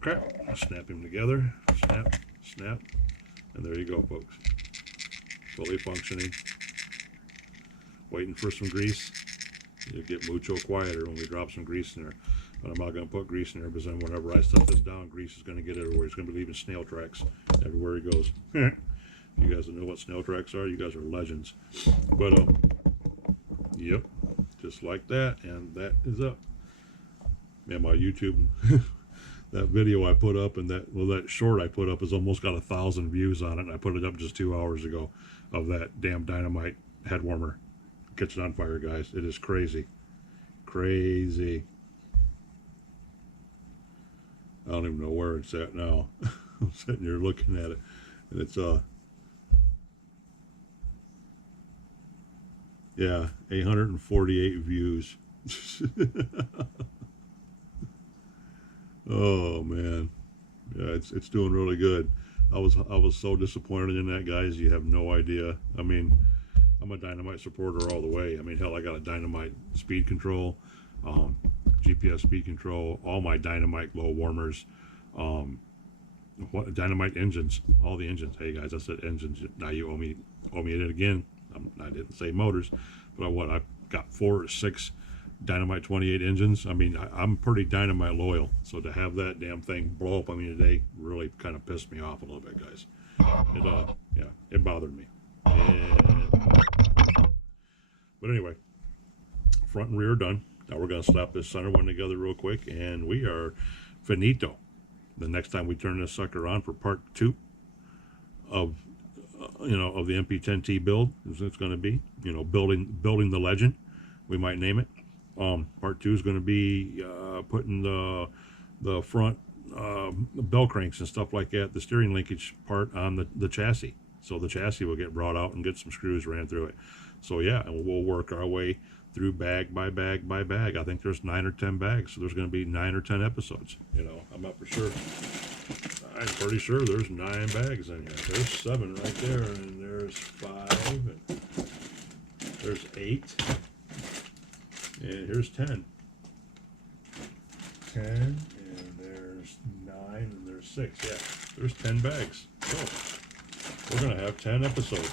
Crap. Snap him together. Snap, snap. And there you go, folks. Fully functioning. Waiting for some grease. You'll get mucho quieter when we drop some grease in there. But I'm not going to put grease in there because then whenever I set this down, grease is going to get everywhere. It's going to be leaving snail tracks everywhere he goes. You guys don't know what snail tracks are, you guys are legends. But, yep, just like that. And that is up. Man, my YouTube... That video I put up and that short I put up has almost got 1,000 views on it. And I put it up just 2 hours ago of that damn dynamite head warmer catching on fire, guys. It is crazy. Crazy. I don't even know where it's at now. I'm sitting here looking at it. And it's, yeah, 848 views. Oh man, yeah, it's doing really good. I was so disappointed in that, guys. You have no idea. I mean, I'm a dynamite supporter all the way. I mean, hell, I got a dynamite speed control, GPS speed control, all my dynamite glow warmers, dynamite engines, all the engines. Hey guys, I said engines. Now you owe me it again. I didn't say motors, but I've got 4 or 6. Dynamite 28 engines. I mean, I'm pretty dynamite loyal, so to have that damn thing blow up on me today really kind of pissed me off a little bit, guys. Yeah, it bothered me. But anyway, front and rear done. Now we're going to slap this center one together real quick, and we are finito. The next time we turn this sucker on for part 2 of of the MP10T build, as it's going to be, building the legend, we might name it. Part 2 is going to be putting the front bell cranks and stuff like that, the steering linkage part on the chassis. So the chassis will get brought out and get some screws ran through it. So yeah, and we'll work our way through bag by bag by bag. I think there's 9 or 10 bags, so there's going to be 9 or 10 episodes. I'm not for sure. I'm pretty sure there's 9 bags in here. There's 7 right there, and there's 5, and there's 8. And here's 10. 10, and there's 9, and there's 6. Yeah, there's 10 bags. So, we're going to have 10 episodes.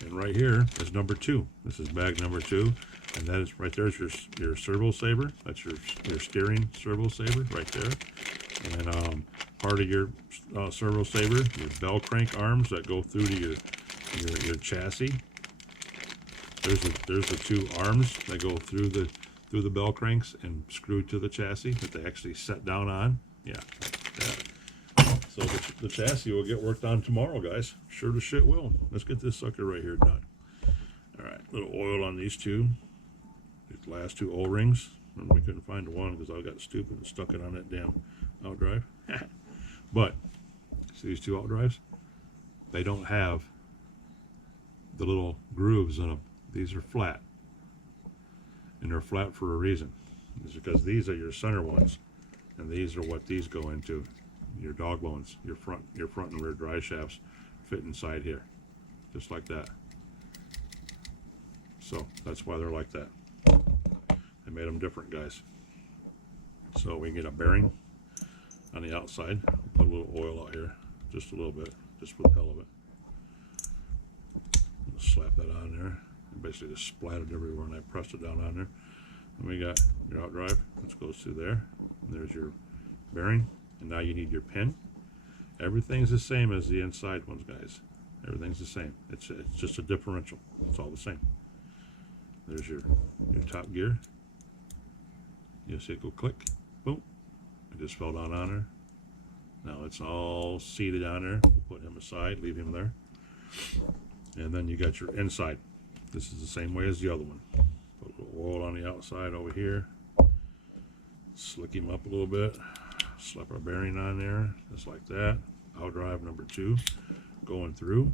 And right here is number 2. This is bag number 2. And that is right there is your servo saver. That's your steering servo saver right there. And part of your servo saver, your bell crank arms that go through to your chassis. There's the 2 arms that go through the bell cranks and screw to the chassis that they actually set down on. Yeah. So the chassis will get worked on tomorrow, guys. Sure to shit will. Let's get this sucker right here done. All right, little oil on these 2. These last 2 O-rings. And we couldn't find one because I got stupid and stuck it on that damn outdrive. But see these 2 outdrives? They don't have the little grooves in them. These are flat, and they're flat for a reason. It's because these are your center ones, and these are what these go into. Your dog bones, your front and rear drive shafts fit inside here, just like that. So that's why they're like that. They made them different, guys. So we can get a bearing on the outside. Put a little oil out here, just a little bit, just for the hell of it. Slap that on there. Basically just splattered everywhere, and I pressed it down on there. And we got your outdrive, which goes through there. And there's your bearing. And now you need your pin. Everything's the same as the inside ones, guys. Everything's the same. It's just a differential. It's all the same. There's your top gear. You'll see it go click, boom. It just fell down on her. Now it's all seated on there. We'll put him aside, leave him there. And then you got your inside. This is the same way as the other one. Put a little oil on the outside over here. Slick him up a little bit. Slap our bearing on there, just like that. Outdrive number 2 going through.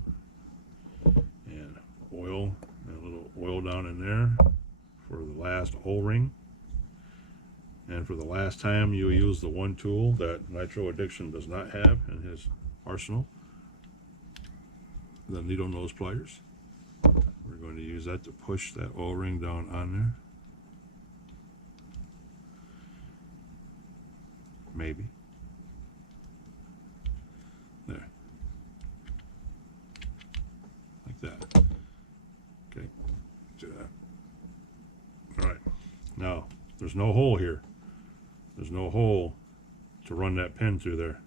And oil, and a little oil down in there for the last O-ring. And for the last time, you use the one tool that Nitro Addiction does not have in his arsenal, the needle nose pliers. We're going to use that to push that O-ring down on there. Maybe. There. Like that. Okay. Do that. Alright. Now, there's no hole here. There's no hole to run that pin through there.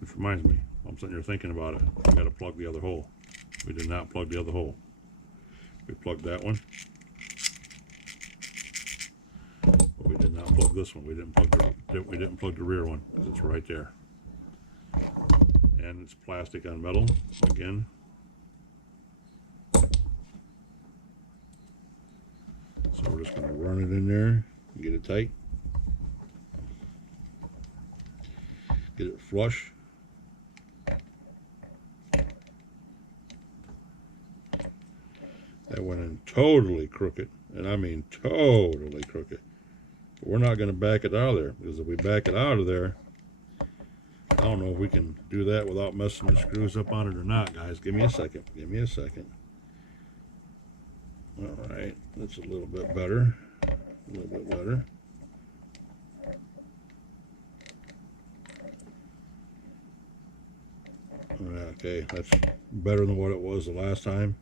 Which reminds me, I'm sitting here thinking about it. We got to plug the other hole. We did not plug the other hole. We plugged that one. But we did not plug this one. We didn't plug the rear one because it's right there. And it's plastic on metal again. So we're just going to run it in there and get it tight. Get it flush. That went in totally crooked, and I mean totally crooked. But we're not going to back it out of there, because if we back it out of there, I don't know if we can do that without messing the screws up on it or not, guys. Give me a second. Give me a second. All right, that's a little bit better. A little bit better. Okay, that's better than what it was the last time.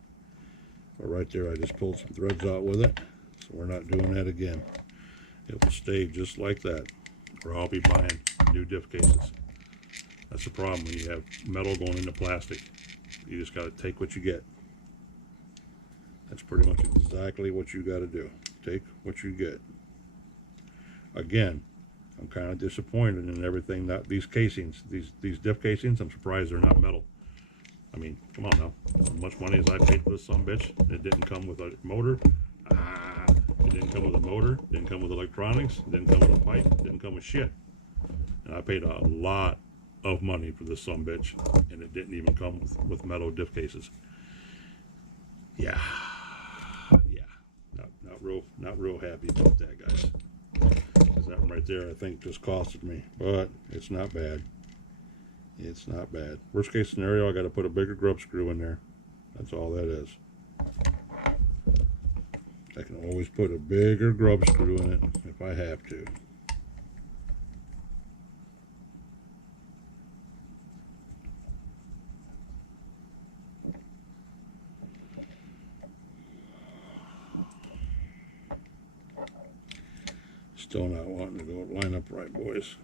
But right there, I just pulled some threads out with it, so we're not doing that again. It will stay just like that, or I'll be buying new diff cases. That's the problem when you have metal going into plastic. You just got to take what you get. That's pretty much exactly what you got to do. Take what you get. Again, I'm kind of disappointed in everything that these casings, these diff casings, I'm surprised they're not metal. I mean, come on now. As much money as I paid for this sumbitch, it didn't come with a motor. It didn't come with a motor. It didn't come with electronics. It didn't come with a pipe. It didn't come with shit. And I paid a lot of money for this sumbitch, and it didn't even come with metal diff cases. Yeah, not real happy about that, guys. Because that one right there, I think, just costed me, but it's not bad. It's not bad. Worst case scenario, I got to put a bigger grub screw in there. That's all that is. I can always put a bigger grub screw in it if I have to. Still not wanting to go line up right, boys.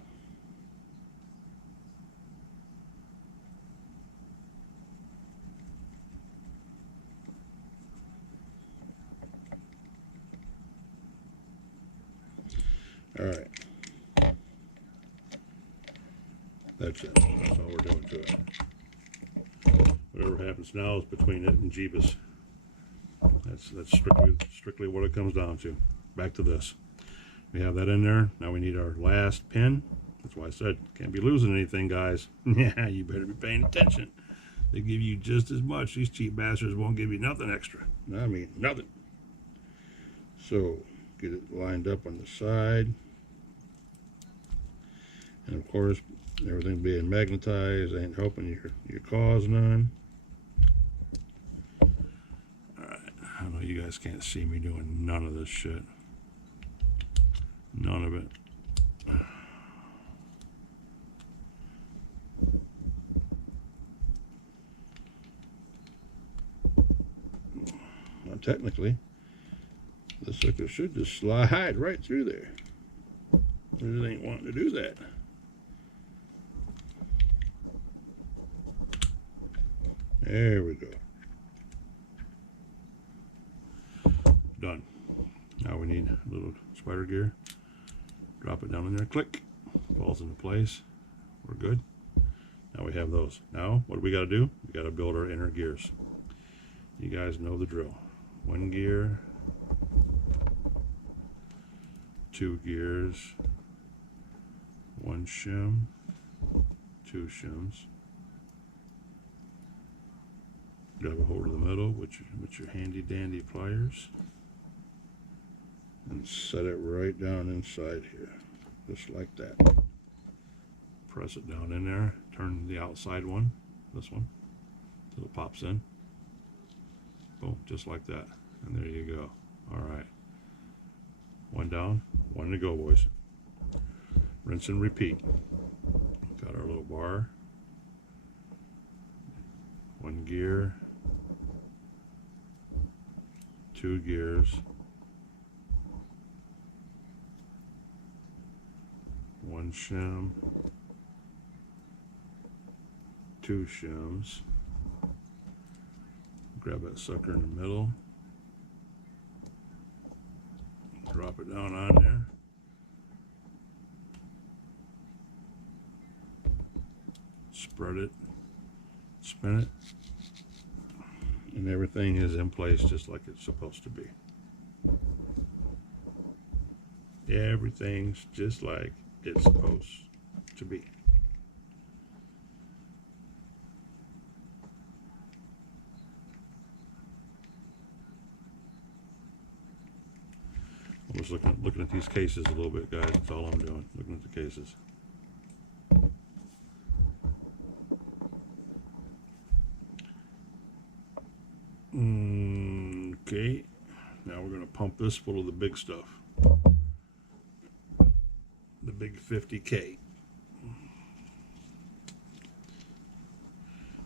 All right. That's it. That's all we're doing to it. Whatever happens now is between it and Jeebus. That's strictly what it comes down to. Back to this. We have that in there. Now we need our last pin. That's why I said can't be losing anything, guys. Yeah, you better be paying attention. They give you just as much. These cheap bastards won't give you nothing extra. I mean, nothing. So get it lined up on the side. And of course, everything being magnetized ain't helping your cause none. Alright, I know you guys can't see me doing none of this shit. None of it. Now technically, the sucker should just slide right through there. It ain't wanting to do that. There we go. Done. Now we we need a little spider gear. Drop it down in there, click, falls into place. We're good. Now we have those. Now, what do we got to do? We got to build our inner gears. You guys know the drill. 1 gear, 2 gears, 1 shim, 2 shims. Grab a hold of the middle with your handy dandy pliers and set it right down inside here, just like that. Press it down in there, turn the outside one, this one, till it pops in. Boom, just like that. And there you go. Alright. 1 down, 1 to go, boys. Rinse and repeat. Got our little bar. 1 gear. 2 gears. 1 shim. 2 shims. Grab that sucker in the middle. Drop it down on there. Spread it. Spin it. And everything is in place just like it's supposed to be. Everything's just like it's supposed to be. I'm just looking at these cases a little bit, guys. That's all I'm doing. Looking at the cases. Okay. Now we're going to pump this full of the big stuff. The big 50K.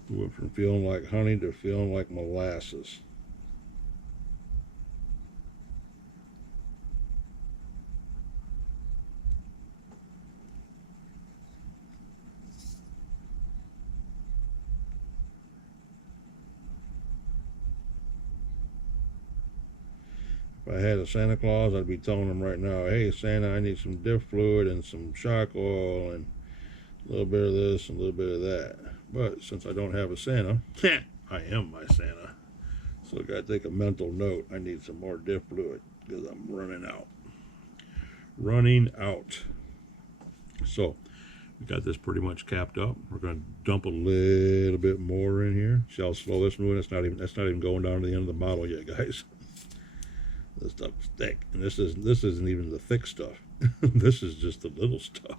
We went from feeling like honey to feeling like molasses. If I had a Santa Claus, I'd be telling him right now, hey Santa, I need some diff fluid and some shock oil and a little bit of this and a little bit of that. But since I don't have a Santa, I am my Santa. So I gotta take a mental note. I need some more diff fluid because I'm running out. Running out. So we got this pretty much capped up. We're gonna dump a little bit more in here. See how slow this moving? That's not even going down to the end of the bottle yet, guys. This stuff is thick, and this isn't even the thick stuff. This is just the little stuff.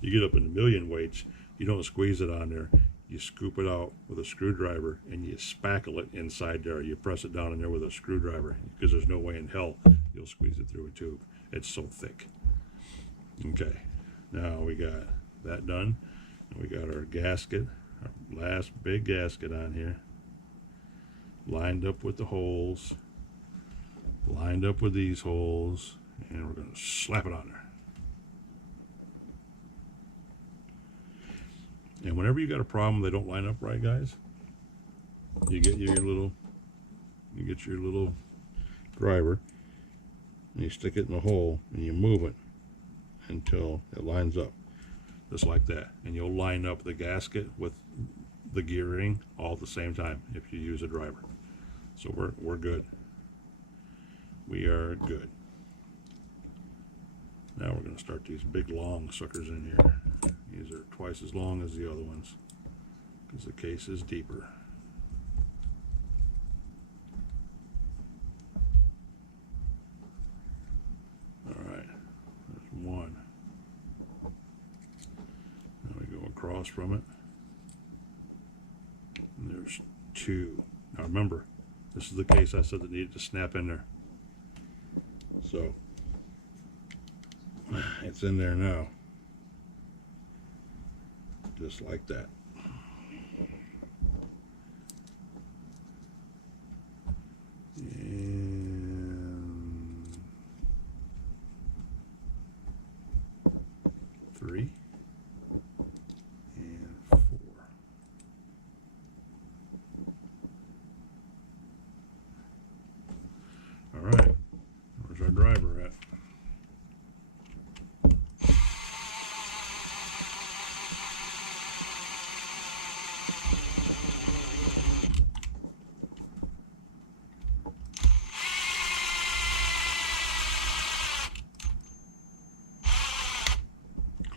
You get up in a million weights, you don't squeeze it on there. You scoop it out with a screwdriver and you spackle it inside there. You press it down in there with a screwdriver because there's no way in hell you'll squeeze it through a tube. It's so thick. Okay, now we got that done. And we got our gasket, our last big gasket on here, lined up with the holes. Lined up with these holes, and we're going to slap it on there. And whenever you got a problem they don't line up right, guys, you get your little driver and you stick it in the hole and you move it until it lines up, just like that. And you'll line up the gasket with the gearing all at the same time if you use a driver. So we're good. We are good. Now we're going to start these big long suckers in here. These are twice as long as the other ones because the case is deeper. Alright, there's one. Now we go across from it. And there's 2. Now remember, this is the case I said that needed to snap in there. So it's in there now, just like that. And 3 and 4. All right. Our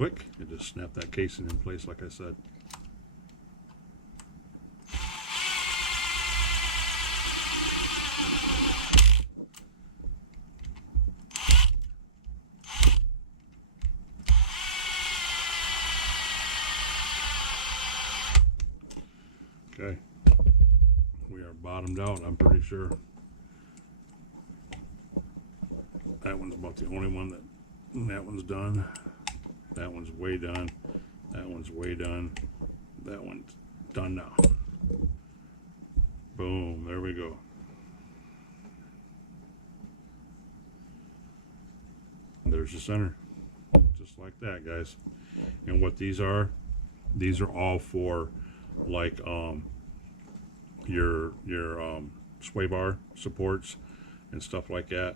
quick and just snap that casing in place like I said. Okay, we are bottomed out, I'm pretty sure. That one's about the only one that one's done. That one's way done. That one's way done. That one's done now. Boom, there we go. And there's the center. Just like that, guys. And what these are all for like your sway bar supports and stuff like that.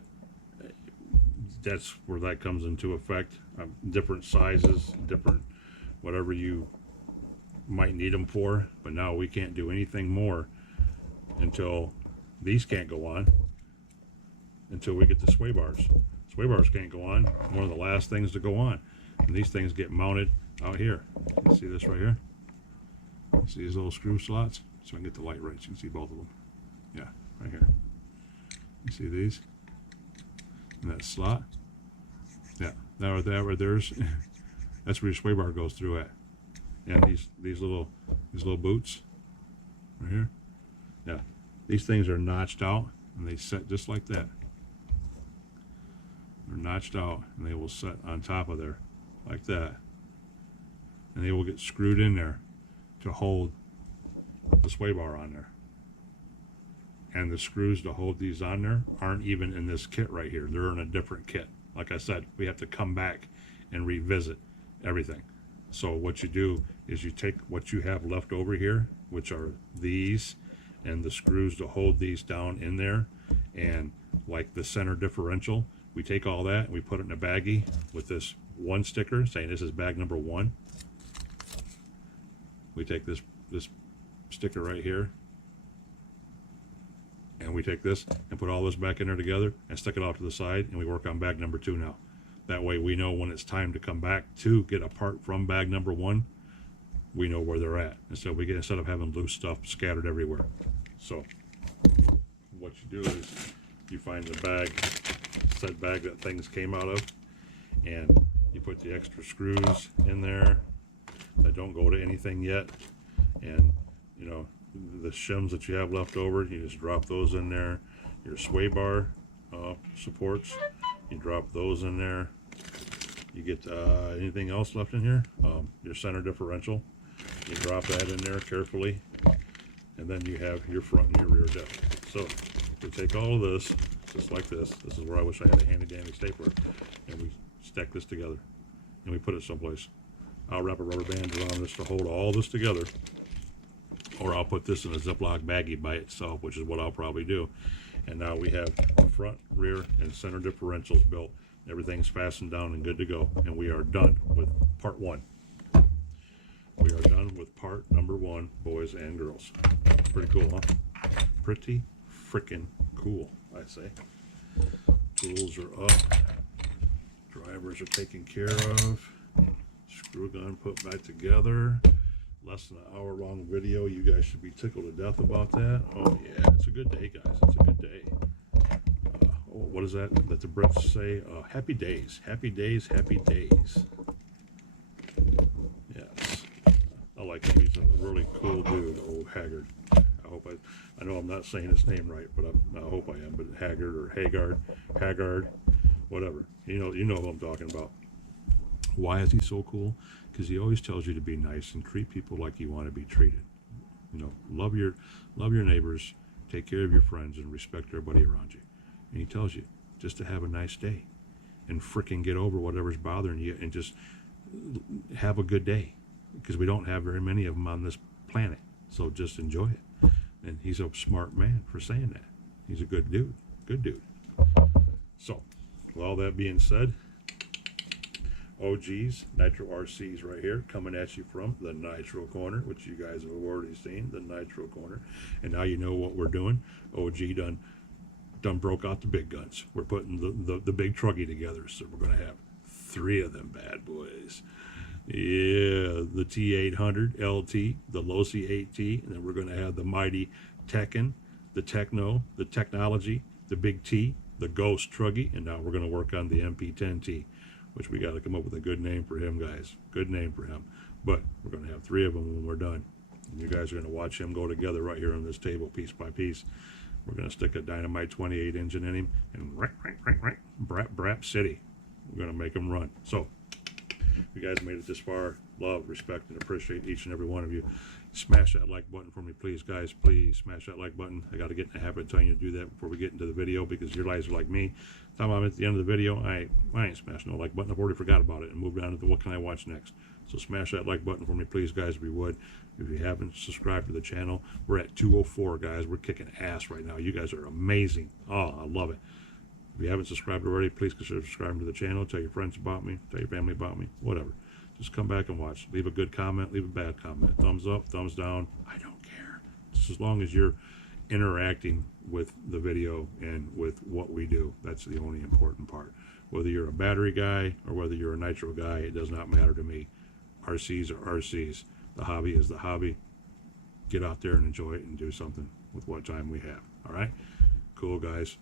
That's where that comes into effect. Different sizes, different whatever you might need them for, but now we can't do anything more until these can't go on until we get the sway bars. Sway bars can't go on, one of the last things to go on, and these things get mounted out here. You see this right here? You see these little screw slots? So I can get the light right so you can see both of them. Yeah, right here. You see these? And that slot? Yeah, that right there's that's where your sway bar goes through at. And these little boots right here. Yeah, these things are notched out and they set just like that. They're notched out and they will set on top of there like that. And they will get screwed in there to hold the sway bar on there. And the screws to hold these on there aren't even in this kit right here. They're in a different kit. Like I said, we have to come back and revisit everything. So what you do is you take what you have left over here, which are these and the screws to hold these down in there, and like the center differential, we take all that and we put it in a baggie with this one sticker saying this is bag number 1. We take this sticker right here and we take this and put all this back in there together and stick it off to the side, and we work on bag number 2 now. That way we know when it's time to come back to get a part from bag number 1, we know where they're at. And so instead of having loose stuff scattered everywhere. So what you do is you find the bag, said bag that things came out of, and you put the extra screws in there that don't go to anything yet, and you know, the shims that you have left over, you just drop those in there. Your sway bar supports, you drop those in there. You get anything else left in here, your center differential, you drop that in there carefully, and then you have your front and your rear dip. So we take all of this just like this. This is where I wish I had a handy dandy stapler, and we stack this together and we put it someplace. I'll wrap a rubber band around this to hold all this together, or I'll put this in a Ziploc baggie by itself, which is what I'll probably do. And now we have the front, rear, and center differentials built. Everything's fastened down and good to go. And we are done with part 1. We are done with part number 1, boys and girls. Pretty cool, huh? Pretty freaking cool, I say. Tools are up. Drivers are taken care of. Screw gun put back together. Less than an hour-long video. You guys should be tickled to death about that. Oh yeah, it's a good day, guys. It's a good day. What is that the Brits say? Happy days, happy days, happy days. Yes, I like him. He's a really cool dude, old Haggard. I know I'm not saying his name right, but I hope I am. But Haggard or Haggard, whatever. You know what I'm talking about. Why is he so cool? Because he always tells you to be nice and treat people like you want to be treated. You know, love your neighbors, take care of your friends, and respect everybody around you. And he tells you just to have a nice day and fricking get over whatever's bothering you and just have a good day, because we don't have very many of them on this planet. So just enjoy it. And he's a smart man for saying that. He's a good dude. Good dude. So, with all that being said, OGs, Nitro RCs right here, coming at you from the Nitro Corner, which you guys have already seen, the Nitro Corner. And now you know what we're doing. OG done broke out the big guns. We're putting the big truggy together, so we're going to have 3 of them bad boys. Yeah, the T800 LT, the Losi 8T, and then we're going to have the mighty Tekken, the Techno, the Technology, the Big T, the Ghost Truggy, and now we're going to work on the MP10T, which we got to come up with a good name for him, guys. Good name for him. But we're going to have 3 of them when we're done. And you guys are going to watch him go together right here on this table, piece by piece. We're going to stick a Dynamite 28 engine in him, and Brap City. We're going to make him run. So, if you guys made it this far, love, respect, and appreciate each and every one of you. Smash that like button for me, please, guys. Please smash that like button. I got to get in the habit of telling you to do that before we get into the video, because your guys are like me. Time I'm at the end of the video, I ain't smashing no like button. I've already forgot about it and moved on to the what can I watch next. So smash that like button for me, please, guys, if you would. If you haven't subscribed to the channel, we're at 204, guys. We're kicking ass right now. You guys are amazing. Oh, I love it. If you haven't subscribed already, please consider subscribing to the channel. Tell your friends about me. Tell your family about me. Whatever. Just come back and watch. Leave a good comment. Leave a bad comment. Thumbs up. Thumbs down. I don't care. Just as long as you're interacting with the video and with what we do. That's the only important part. Whether you're a battery guy or whether you're a nitro guy, it does not matter to me. RCs are RCs. The hobby is the hobby. Get out there and enjoy it and do something with what time we have. All right? Cool, guys.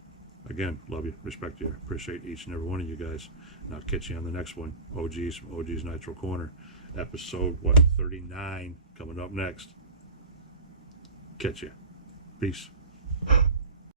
Again, love you, respect you, appreciate each and every one of you guys. And I'll catch you on the next one. OGs from OG's Nitro Corner. Episode, 39, coming up next. Catch you. Peace.